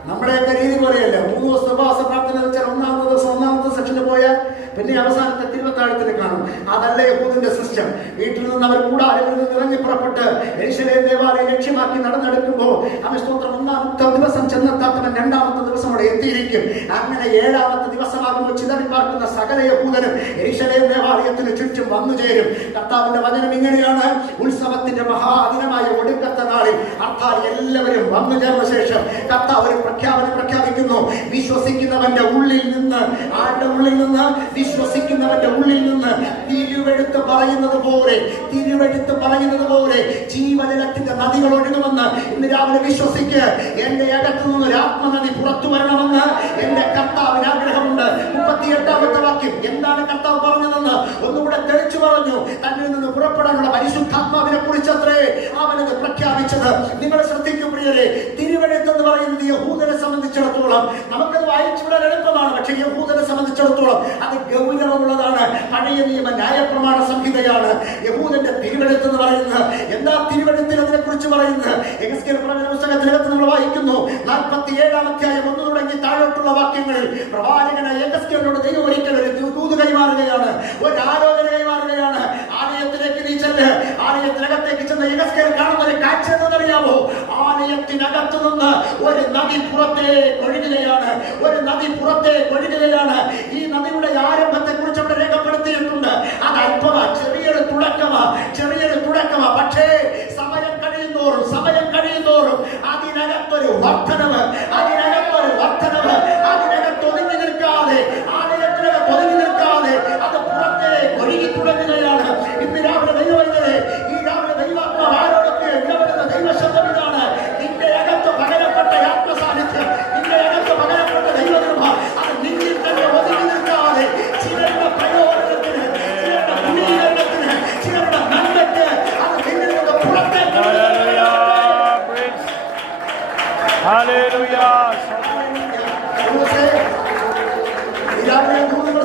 നമ്മുടെയൊക്കെ രീതി പോലെയല്ല. 3 ദിവസത്തെ ഉപവാസ പ്രാർത്ഥന വെച്ചാൽ ഒന്നാമത്തെ ദിവസം ഒന്നാമത്തെ സെക്ഷന് പോയാൽ പിന്നെ അവസാനത്തെ തിരുവത്താഴത്തിന് കാണും. അതല്ല യഹൂദന്റെ സിസ്റ്റം. വീട്ടിൽ നിന്ന് അവർ കൂടാരങ്ങളിൽ നിന്ന് ഇറങ്ങി പുറപ്പെട്ട് യെരൂശലേം ദേവാലയം ലക്ഷ്യമാക്കി നടന്നെടുക്കുമ്പോൾ അവൻ സ്തോത്രം ഒന്നാമത്തെ ദിവസം ചെന്നെത്താത്തവൻ 2ാമത്തെ ദിവസം അവിടെ എത്തിയിരിക്കും. അങ്ങനെ 7ാമത്തെ ദിവസമാകുമ്പോൾ ചിതറിപ്പാർക്കുന്ന സകല യഹൂദനും യെരൂശലേം ദേവാലയത്തിന് ചുറ്റും വന്നു ചേരും. കർത്താവിന്റെ വചനം ഇങ്ങനെയാണ്: ഉത്സവത്തിന്റെ മഹാദിനമായ ഒടുക്കത്തെ നാളിൽ അർത്ഥാൽ എല്ലാവരും വന്നു ചേർന്ന ശേഷം കർത്താവ് ഒരു പ്രഖ്യാപിക്കുന്നു. വിശ്വസിക്കുന്നവന്റെ ഉള്ളിൽ നിന്ന്, ആരുടെ ഉള്ളിൽ നിന്ന്? വിശ്വസിക്കുന്നവന്റെ ഉള്ളിൽ നിന്ന് തിരുവെഴുത്ത് പറയുന്നത് പോലെ ജീവജലത്തിന്റെ നദികൾ ഒഴുകുമെന്ന് ഇന്ന് രാവിലെ വിശ്വസിക്ക്. എന്റെ അകത്തു നിന്ന് ഒരു ആത്മനദി പുറത്തു വരണമെന്ന് എന്റെ കർത്താവിന് ആഗ്രഹമുണ്ട്. 38ാമത്തെ വാക്യം എന്താണ് കർത്താവ് പറഞ്ഞതെന്ന് ഒന്നുകൂടെ തെളിച്ചു പറഞ്ഞു. തന്നിൽ നിന്ന് പുറപ്പെടാനുള്ള പരിശുദ്ധാത്മാവിനെ കുറിച്ചത്രേ അവനത് പ്രഖ്യാപിച്ചത്. നിങ്ങൾ ശ്രദ്ധിക്കും പ്രിയരെ, തിരുവെഴുത്ത് എന്ന് പറയുന്നത് യഹൂദനെ സംബന്ധിച്ചിടത്തോളം നമുക്കത് വായിച്ചുവിടാൻ എളുപ്പമാണ്. പക്ഷെ യഹൂദനെ സംബന്ധിച്ചിടത്തോളം അത് ഗൗരവമുള്ളതാണ്. പഴയ നിയമ ന്യായപ്രമാണ സംഹിതയാണ് യഹൂദന്റെ തിരുവെഴുത്ത് എന്ന് പറയുന്നത്. എന്താ തിരുവെഴുത്തിൽ അതിനെ കുറിച്ച് പറയുന്നത്? യെഹെസ്കേൽ പ്രവചന പുസ്തകത്തിനകത്ത് നമ്മൾ വായിക്കുന്നു 47-ാം അധ്യായം 1 തുടങ്ങി താഴോട്ടുള്ള വാക്യങ്ങളിൽ പ്രവാചകനായ യെഹെസ്കേലിനോട് ദൈവം ഒരിക്കൽ ഒരു ദൂത് കൈമാറുകയാണ്, ഒരു ആലോചന കൈമാറുകയാണ്. ആലയത്തിലേക്ക് നീ ചെല്ല്. ആലയത്തിനകത്തേക്ക് ചെന്ന് യെഹെസ്കേൽ കാണുന്ന ഒരു കാഴ്ച എന്തെന്നറിയാമോ? ആലയത്തിനകത്തു നിന്ന് ഒരു നദി പുറത്തേക്ക് ഒഴുകുകയാണ്. ഈ നദിയുടെ ആരംഭത്തെ കുറിച്ച് അവിടെ രേഖപ്പെടുത്തിയിട്ടുണ്ട്. അത് അല്പമാ, ചെറിയൊരു തുടക്കമാ. പക്ഷേ സമയം കഴിയുന്തോറും അതിനകത്തൊരു വർദ്ധനവ്, അതിനകത്ത് ഒതുങ്ങി നിൽക്കാതെ, ആലയത്തിനകത്ത് ഒതുങ്ങി നിൽക്കാതെ അത് പുറത്തേക്ക് ഒഴുകി തുടങ്ങുകയാണ്. ഇന്ന് രാവിലെ ഈ രാവിലെ ദൈവാത്മാവ് ആരോടൊക്കെ ഇടപെടുന്ന ദൈവശബ്ദം ഇതാണ്: നിന്റെ അകത്ത് പകരപ്പെട്ട ആത്മസാന്നിധ്യം, നിന്റെ അകത്ത് പകരപ്പെട്ട ദൈവകൃപ അത് നിന്നിൽ തന്നെ ഒതുങ്ങി നിൽക്കാതെ ചിലരുടെ പ്രയോജനത്തിന്, ചിലരുടെ ഗുണീകരണത്തിന്, ചിലരുടെ നന്മയ്ക്ക് അത് നിന്നിൽ നിന്ന് പുറത്തേക്ക്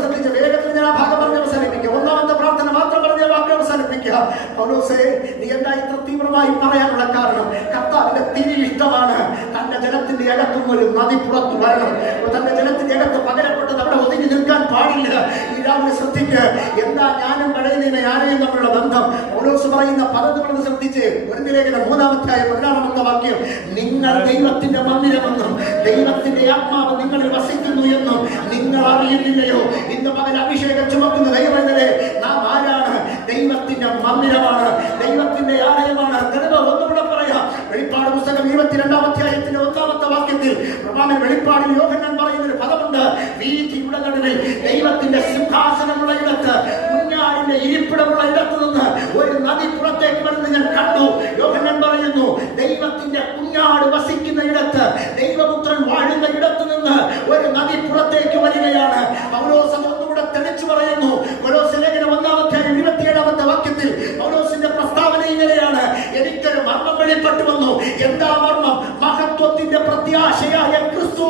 ശ്രദ്ധിച്ച് വേഗത്തിൽ ഞാൻ ആ ഭാഗം പറഞ്ഞ് അവസാനിപ്പിക്കുക. 1ാമത്തെ പ്രാർത്ഥന മാത്രം പറഞ്ഞ വാക്ക് അവസാനിപ്പിക്കുക. പൗലോസേ, നീ എന്താ ഇത്ര തീവ്രമായി പറയാനുള്ള കാരണം? കർത്താവിന്റെ തിരി ഇഷ്ടമാണ് തന്റെ ജനത്തിന്റെ അകത്തുനിന്ന് ഒരു നദി പുറത്തു വരണം. തന്റെ ജനത്തിന്റെ അകത്ത് പകരപ്പെട്ടത് അവിടെ ഒതുങ്ങി നിൽക്കാൻ പാടില്ല. ഈ രാവിലെ ശ്രദ്ധിക്ക്. എന്താ ഞാനും പഴയ ആരെയും തമ്മിലുള്ള ബന്ധം? പൗലോസ് പറയുന്ന പദങ്ങൾ ശ്രദ്ധിച്ച്. 1 ലേഖനം 3-ാം അധ്യായം 16-ാമത്തെ വാക്യം: നിങ്ങൾ ദൈവത്തിന്റെ മന്ദിരമെന്നും ദൈവത്തിന്റെ ആത്മാവ് നിങ്ങളിൽ വസിക്കുന്നു എന്നും നിങ്ങൾ അറിയുന്നില്ലയോ? ഇന്ന് പകൽ അഭിഷേകം ചുമക്കുന്ന ദൈവത്തിലെ നാം ആരാണ്? ദൈവത്തിന്റെ മന്ദിരമാണ്, ദൈവത്തിന്റെ ആലയമാണ്. തെളിവ് ഒന്നുകൂടെ പറയാം. വെളിപ്പാട് പുസ്തകം 22-ാം അധ്യായത്തിന്റെ 1-ാമത്തെ വാക്യത്തിൽ വെളിപ്പാടിൽ യോഹന്നാൻ പറയുന്ന ഒരു പദമുണ്ട്: വീഥിയുടെ നടുവിൽ ദൈവത്തിന്റെ സിംഹാസനമുള്ള ഇടത്ത്, കുഞ്ഞാടിന്റെ ഇരിപ്പിടമുള്ള ഇടത്തു നിന്ന് ഒരു നദി പുറത്തേക്ക് വരുന്നത് ഞാൻ കണ്ടു. യോഹന്നാൻ പറയുന്നു, ദൈവത്തിന്റെ കുഞ്ഞാട് വസിക്കുന്ന ഇടത്ത്, ദൈവപുത്രൻ വാഴുന്ന ഇടത്തു നിന്ന് ഒരു നദി പുറത്തേക്ക് വരികയാണ്. പൗലോസ് ഒന്നുകൂടെ തെളിച്ചു പറയുന്നു. കൊലോസ്യ ലേഖനം 1-ാം അധ്യായം 27-ാമത്തെ വാക്യത്തിൽ പൗലോസിന്റെ പ്രസ്താവന ഇങ്ങനെയാണ്: എനിക്കൊരു മർമ്മം വെളിപ്പെട്ടു വന്നു. എന്താ മർമ്മം? മഹത്വത്തിന്റെ പ്രത്യാശയായ ക്രിസ്തു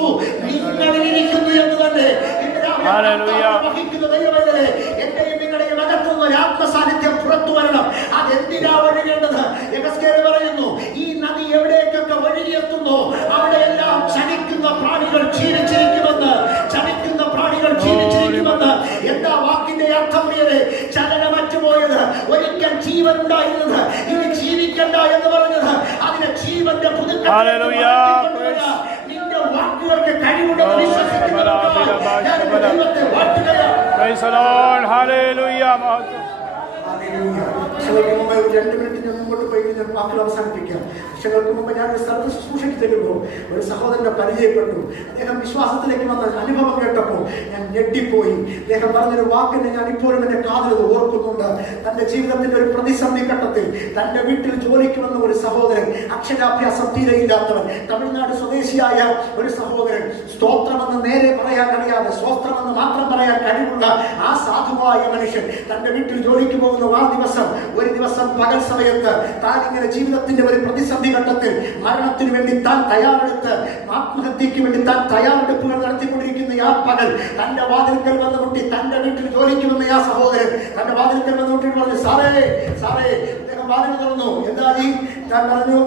നിങ്ങളിൽ ഇരിക്കുന്നു എന്ന് തന്നെ. എന്റെയും നിങ്ങളുടെയും അകത്തുനിന്ന് ഒരു ആത്മസാന്നിധ്യം പുറത്തു വരണം. അതെന്തിനാ ഒഴുകേണ്ടത്? യെഹെസ്കേൽ പറയുന്നു, ഈ നദി എവിടേക്കൊക്കെ ഒഴുകിയെത്തുന്നു അവിടെയെല്ലാം ചലിക്കുന്ന പ്രാണികൾ ക്ഷീണിച്ചിരിക്കുമെന്ന്. എന്താ വാക്കിന്റെ അർത്ഥം? ചലനമറ്റുപോയത്, ഒരിക്കൽ ജീവൻ ഉണ്ടായിരുന്നത് ഇനി ജീവിക്കണ്ട എന്ന് പറഞ്ഞത്, അതിനെ ജീവന്റെ പുതുക്ക നിന്റെ വാക്കുകൾക്ക് കഴിവുണ്ടെന്ന് വിശ്വസിക്കുന്നവർക്ക് ദൈവത്തെ വാഴ്ത്തുകയാണ്. വർഷങ്ങൾക്ക് മുമ്പ് 2 മിനിറ്റ് ഞാൻ മുമ്പോട്ട് പോയി ഞാൻ വാക്കുകൾ അവസാനിപ്പിക്കാം. വർഷങ്ങൾക്ക് മുമ്പ് ഞാൻ ഒരു സ്ഥലത്ത് ശുശ്രൂഷയ്ക്ക് ചെല്ലുമ്പോൾ ഒരു സഹോദരനെ പരിചയപ്പെട്ടു. അദ്ദേഹം വിശ്വാസത്തിലേക്ക് വന്ന അനുഭവം കേട്ടപ്പോൾ ഞാൻ ഞെട്ടിപ്പോയി. അദ്ദേഹം പറഞ്ഞൊരു വാക്കിനെ ഞാൻ ഇപ്പോഴും എന്റെ കാതിൽ ഓർക്കുന്നുണ്ട്. തന്റെ ജീവിതത്തിന്റെ ഒരു പ്രതിസന്ധി ഘട്ടത്തിൽ തന്റെ വീട്ടിൽ ജോലിക്ക് വന്ന ഒരു സഹോദരൻ, അക്ഷരാഭ്യാസം തീരെയില്ലാത്തവൻ, തമിഴ്നാട് സ്വദേശിയായ ഒരു സഹോദരൻ, സ്തോത്രമെന്ന് നേരെ പറയാൻ കഴിയാതെ സ്തോത്രമെന്ന് മാത്രം പറയാൻ കഴിവുള്ള ആ സാധുവായ മനുഷ്യൻ തന്റെ വീട്ടിൽ ജോലിക്ക് പോകുന്ന ഒരു ദിവസം പകൽ സമയത്ത് താൻ ഇങ്ങനെ ജീവിതത്തിന്റെ ഒരു പ്രതിസന്ധി ഘട്ടത്തിൽ മരണത്തിന് വേണ്ടി താൻ തയ്യാറെടുത്ത് ആത്മഹത്യക്ക് വേണ്ടി താൻ തയ്യാറെടുപ്പുകൾ നടത്തിക്കൊണ്ടിരിക്കുന്ന ആ പകൽ തന്റെ വാതിൽക്കൽ വന്ന് മുട്ടി, തന്റെ വീട്ടിൽ ജോലിക്ക് വന്ന ആ സഹോദരൻ തന്റെ വാതിൽക്കൽ വന്ന് മുട്ടി പറഞ്ഞു, സാറേ അദ്ദേഹം വാതിൽ തുറന്നു. എന്താ താൻ പറഞ്ഞു,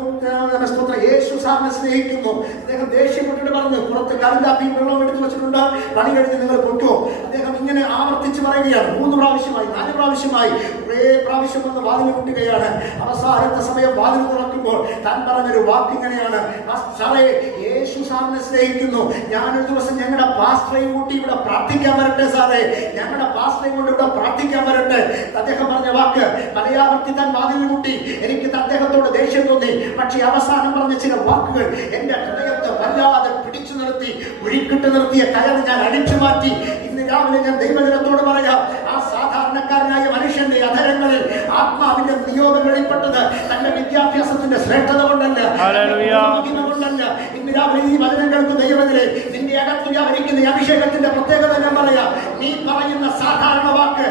യേശു സാറിനെ സ്നേഹിക്കുന്നു. അദ്ദേഹം ദേഷ്യപ്പെട്ടിട്ട് പറഞ്ഞു, പുറത്ത് കറികാപ്പിയും വെള്ളവും എടുത്തു വെച്ചിട്ടുണ്ട്, പണി കഴിഞ്ഞ് നിങ്ങൾ പൊട്ടുവോ? അദ്ദേഹം ഇങ്ങനെ ആവർത്തിച്ച് പറയുകയാണ്. 3 പ്രാവശ്യമായി 4 പ്രാവശ്യമായി ഒരേ പ്രാവശ്യം വന്ന് വാതിൽ മുട്ടുകയാണ്. അവസാനത്തെ സമയം വാതിൽ തുറക്കുമ്പോൾ താൻ പറഞ്ഞൊരു വാക്ക് ഇങ്ങനെയാണ്, സാറേ യേശു സാറിനെ സ്നേഹിക്കുന്നു. ഞാനൊരു ദിവസം ഞങ്ങളുടെ പാസ്റ്ററേയും കൂട്ടി ഇവിടെ പ്രാർത്ഥിക്കാൻ വരട്ടെ സാറേ, ഞങ്ങളുടെ പാസ്റ്ററേയും കൊണ്ട് ഇവിടെ പ്രാർത്ഥിക്കാൻ വരട്ടെ. അദ്ദേഹം പറഞ്ഞ വാക്ക് പലയാവർത്തി താൻ വാതിൽ മുട്ടി. എനിക്ക് അദ്ദേഹത്തോട് ദേഷ്യം തോന്നി. പക്ഷേ അവസാനം പറഞ്ഞ ചില വാക്കുകൾ എന്റെ ഹൃദയത്തെ വല്ലാതെ പിടിച്ചു നിർത്തി. ഒഴുക്കിട്ട് നിർത്തിയ കയർ ഞാൻ അടിച്ചു മാറ്റി. ഇന്ന് രാവിലെ ഞാൻ ദൈവജനത്തോട് പറയാം, ആ സാധാരണക്കാരനായ മനുഷ്യന്റെ അധരങ്ങളിൽ ആത്മാവിന്റെ നിയോഗം വെളിപ്പെട്ടത് തന്റെ വിദ്യാഭ്യാസത്തിന്റെ ശ്രേഷ്ഠത കൊണ്ടല്ല, കൊണ്ടല്ല. ഇന്ന് രാവിലെ ഈ വചനങ്ങൾക്ക് ദൈവത്തിലെ നിന്റെ അകത്ത് വ്യാപരിക്കുന്ന അഭിഷേകത്തിന്റെ പ്രത്യേകത ഞാൻ പറയാം. നീ പറയുന്ന സാധാരണ വാക്ക്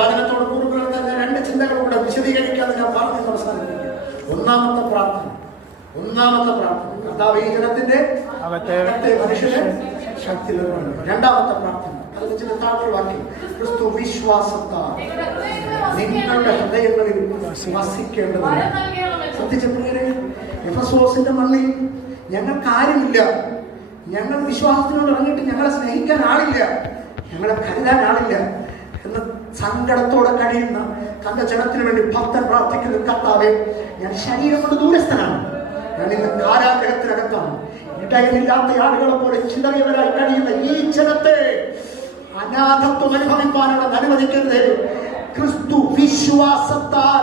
വചനത്തോട് കൂടുതൽ 2 ചിന്തകളൂടെ വിശദീകരിക്കാതെ ഞാൻ പറഞ്ഞു അവസാനിപ്പിക്കും. ഒന്നാമത്തെ പ്രാർത്ഥന കർത്താവ് ഈ ജനത്തിന്റെ അകത്തെ മനുഷ്യനെ ശക്തി നൽകണം. രണ്ടാമത്തെ പ്രാർത്ഥന അതിന് ചില താഴ്വാക്കി, ക്രിസ്തു വിശ്വാസത്താൽ നിങ്ങളുടെ ഹൃദയങ്ങളിൽ വസിക്കേണ്ടതാണ്. ശ്രദ്ധിച്ച പ്രിയരെ, എഫെസോസിന്റെ മണ്ണിൽ ഞങ്ങൾക്ക് ആരുമില്ല, ഞങ്ങൾ വിശ്വാസത്തിനോട് ഇറങ്ങിയിട്ട് ഞങ്ങളെ സ്നേഹിക്കാൻ ആളില്ല, ഞങ്ങളെ കരുതാൻ ആളില്ല എന്ന് സങ്കടത്തോടെ കഴിയുന്ന തന്റെ ജനത്തിന് വേണ്ടി ഭക്തൻ പ്രാർത്ഥിക്കുന്ന കർത്താവേ, ഞാൻ ശരീരം കൊണ്ട് ദൂരസ്ഥനാണ്, ഞാൻ ഇന്ന് കാരാഗ്രഹത്തിനകത്താണ്. ഇടയനില്ലാത്ത ആളുകളെ പോലെ ചിന്തകരായി കഴിയുന്ന ഈ ജനത്തെ അനാഥത്വം അനുഭവിക്കാനുള്ള അനുവദിക്കരുത്. ക്രിസ്തു വിശ്വാസത്താൽ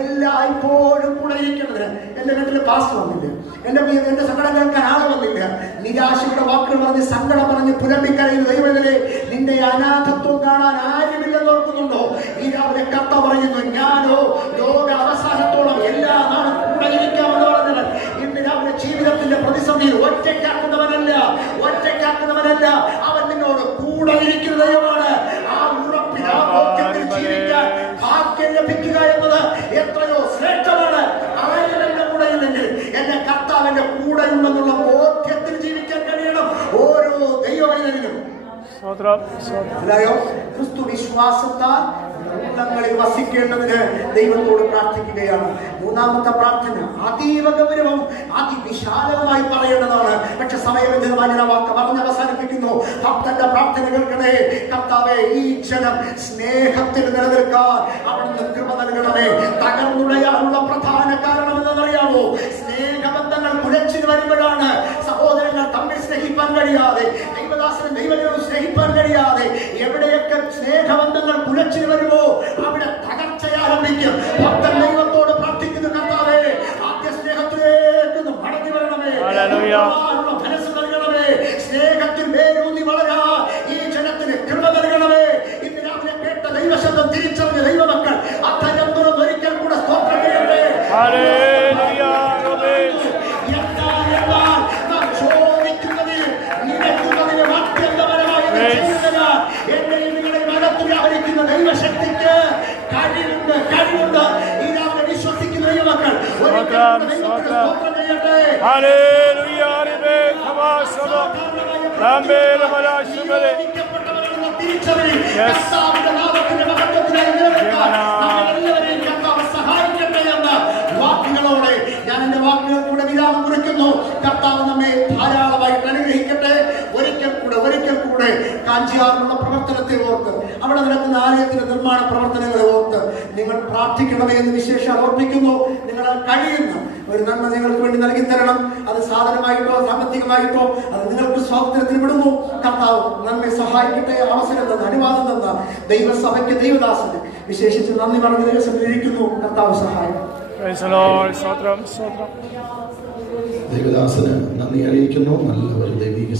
എല്ലായ്പ്പോഴും കൂടെ ഇരിക്കേണ്ടതിന്. എന്റെ വീട്ടിൽ പാസ്റ്റർ വന്നില്ല, എന്റെ സങ്കടം കേൾക്കാൻ ആള് വന്നില്ല, നിരാശയുടെ വാക്കുകൾ പറഞ്ഞ് സങ്കടം പറഞ്ഞ് പുലമ്പിക്കരയിൽ ദൈവത്തിലെ നിന്റെ അനാഥത്വം കാണാൻ ആരുമില്ലെന്ന് ഓർക്കുന്നുണ്ടോ? ഈ രാവിലെ കത്ത പറയുന്നു, ഞാനോ ലോക അവസാനത്തോളം എല്ലാ നാളും കൂടെ ഇരിക്കാമെന്ന് പറഞ്ഞത്. ഇന്ന് രാവിലെ ജീവിതത്തിന്റെ പ്രതിസന്ധിയിൽ ഒറ്റയ്ക്കാക്കുന്നവനല്ല, അവൻ നിന്നോട് കൂടെ ഇരിക്കുന്ന ദൈവമാണ്. ആ ഉറപ്പിൽ ആ ബോധ്യത്തിൽ ജീവിക്കാൻ ഭാഗ്യം ലഭിക്കുക എന്നത് എത്രയോ ശ്രേഷ്ഠമാണ്. ആരും എന്റെ കൂടെ ഇല്ലെങ്കിൽ എന്റെ കർത്താവിന്റെ കൂടെ ഉണ്ടെന്നുള്ള ബോധ്യത്തിൽ ജീവിക്കാൻ കഴിയണം ഓരോ ദൈവവൈദ്യനും. ക്രിസ്തു വിശ്വാസത്താൽ ഉള്ളങ്ങളിൽ വസിക്കേണ്ടതിന് ദൈവത്തോട് പ്രാർത്ഥിക്കുകയാണ്. മൂന്നാമത്തെ പ്രാർത്ഥന അതീവ ഗൗരവം അതിവിശാലമായി പറയേണ്ടതാണ്. പക്ഷെ സമയബന്ധിതമായ വാക്ക് പറഞ്ഞ് അവസാനിപ്പിക്കുന്നു. ഭക്തന്റെ പ്രാർത്ഥന കേൾക്കണേ. കർത്താവേ, ഈ ജനം സ്നേഹത്തിൽ നിലനിൽക്കാൻ അവിടുന്ന് കൃപ നൽകണമേ. തകർന്നുടയാനുള്ള പ്രധാന കാരണം എന്തെന്നറിയാമോ? സ്നേഹബന്ധങ്ങൾ കുലച്ചിന് വരുമ്പോഴാണ് സഹോദരങ്ങൾ തമ്മിൽ സ്നേഹിക്കാൻ കഴിയാതെ, ദൈവദാസനും ദൈവജനവും സ്നേഹിക്കാൻ കഴിയാതെ എവിടെയൊക്കെ സ്നേഹബന്ധങ്ങൾ കുലച്ചിന് വരുമോ അവിടെ തകർച്ച ആരംഭിക്കും. ഭക്തൻ ദൈവത്തോട് പ്രാർത്ഥിക്കുന്ന കർത്താവേ, ആദ്യ സ്നേഹത്തിലേക്ക് മടങ്ങി വരണമേ, മനസ്സ് നൽകണമേ, സ്നേഹത്തിൽ വേരൂന്നി വളരാ ഈ ജനത്തിന് കൃപ നൽകണമേ. ഇന്ന് രാവിലെ കേട്ട ദൈവശബ്ദം തിരിച്ചറിഞ്ഞ ദൈവമക്കൾ അത്തരം ഒരിക്കൽ കൂടെ സ്തോത്രം ചെയ്യട്ടെ. ദൈവശക്തിക്ക് കഴിവുണ്ട്. ഈ രാവിലെ വിശ്വസിക്കുന്ന ദൈവമക്കൾ സഹായിക്കട്ടെ എന്ന വാക്കുകളോടെ ഞാൻ എന്റെ വാക്കുകൾ കൂടെ വിരാമം കുറിച്ച് പ്രാർത്ഥിക്കുന്നു. കർത്താവ് നമ്മെ ധാരാളമായിട്ട് അനുഗ്രഹിക്കട്ടെ. ഒരിക്കൽ കൂടെ കാഞ്ചിയാറിനുള്ള പ്രവർത്തനത്തെ ഓർത്ത്, അവിടെ നടക്കുന്ന ആലയത്തിന്റെ നിർമ്മാണ പ്രവർത്തനങ്ങളെ ഓർത്ത് നിങ്ങൾ പ്രാർത്ഥിക്കണമേ എന്ന് വിശേഷം ഓർപ്പിക്കുന്നു. നിങ്ങളാൽ കഴിയുന്ന ഒരു നന്മ നിങ്ങൾക്ക് വേണ്ടി നൽകി തരണം. അത് സാധനമായിട്ടോ സാമ്പത്തികമായിട്ടോ അത് നിങ്ങൾക്ക് സ്വാതന്ത്ര്യത്തിന് വിടുന്നു. കർത്താവ് നമ്മെ സഹായിക്കട്ടെ. അവസരം തന്ന, അനുവാദം തന്ന ദൈവസഭയ്ക്ക്, ദൈവദാസന് വിശേഷിച്ച് നന്ദി പറഞ്ഞ ദിവസം ഇരിക്കുന്നു. കർത്താവ് സഹായിക്കും. ദൈവദാസന് നന്ദി അറിയിക്കുന്നു. നല്ല ഒരു ദൈവിക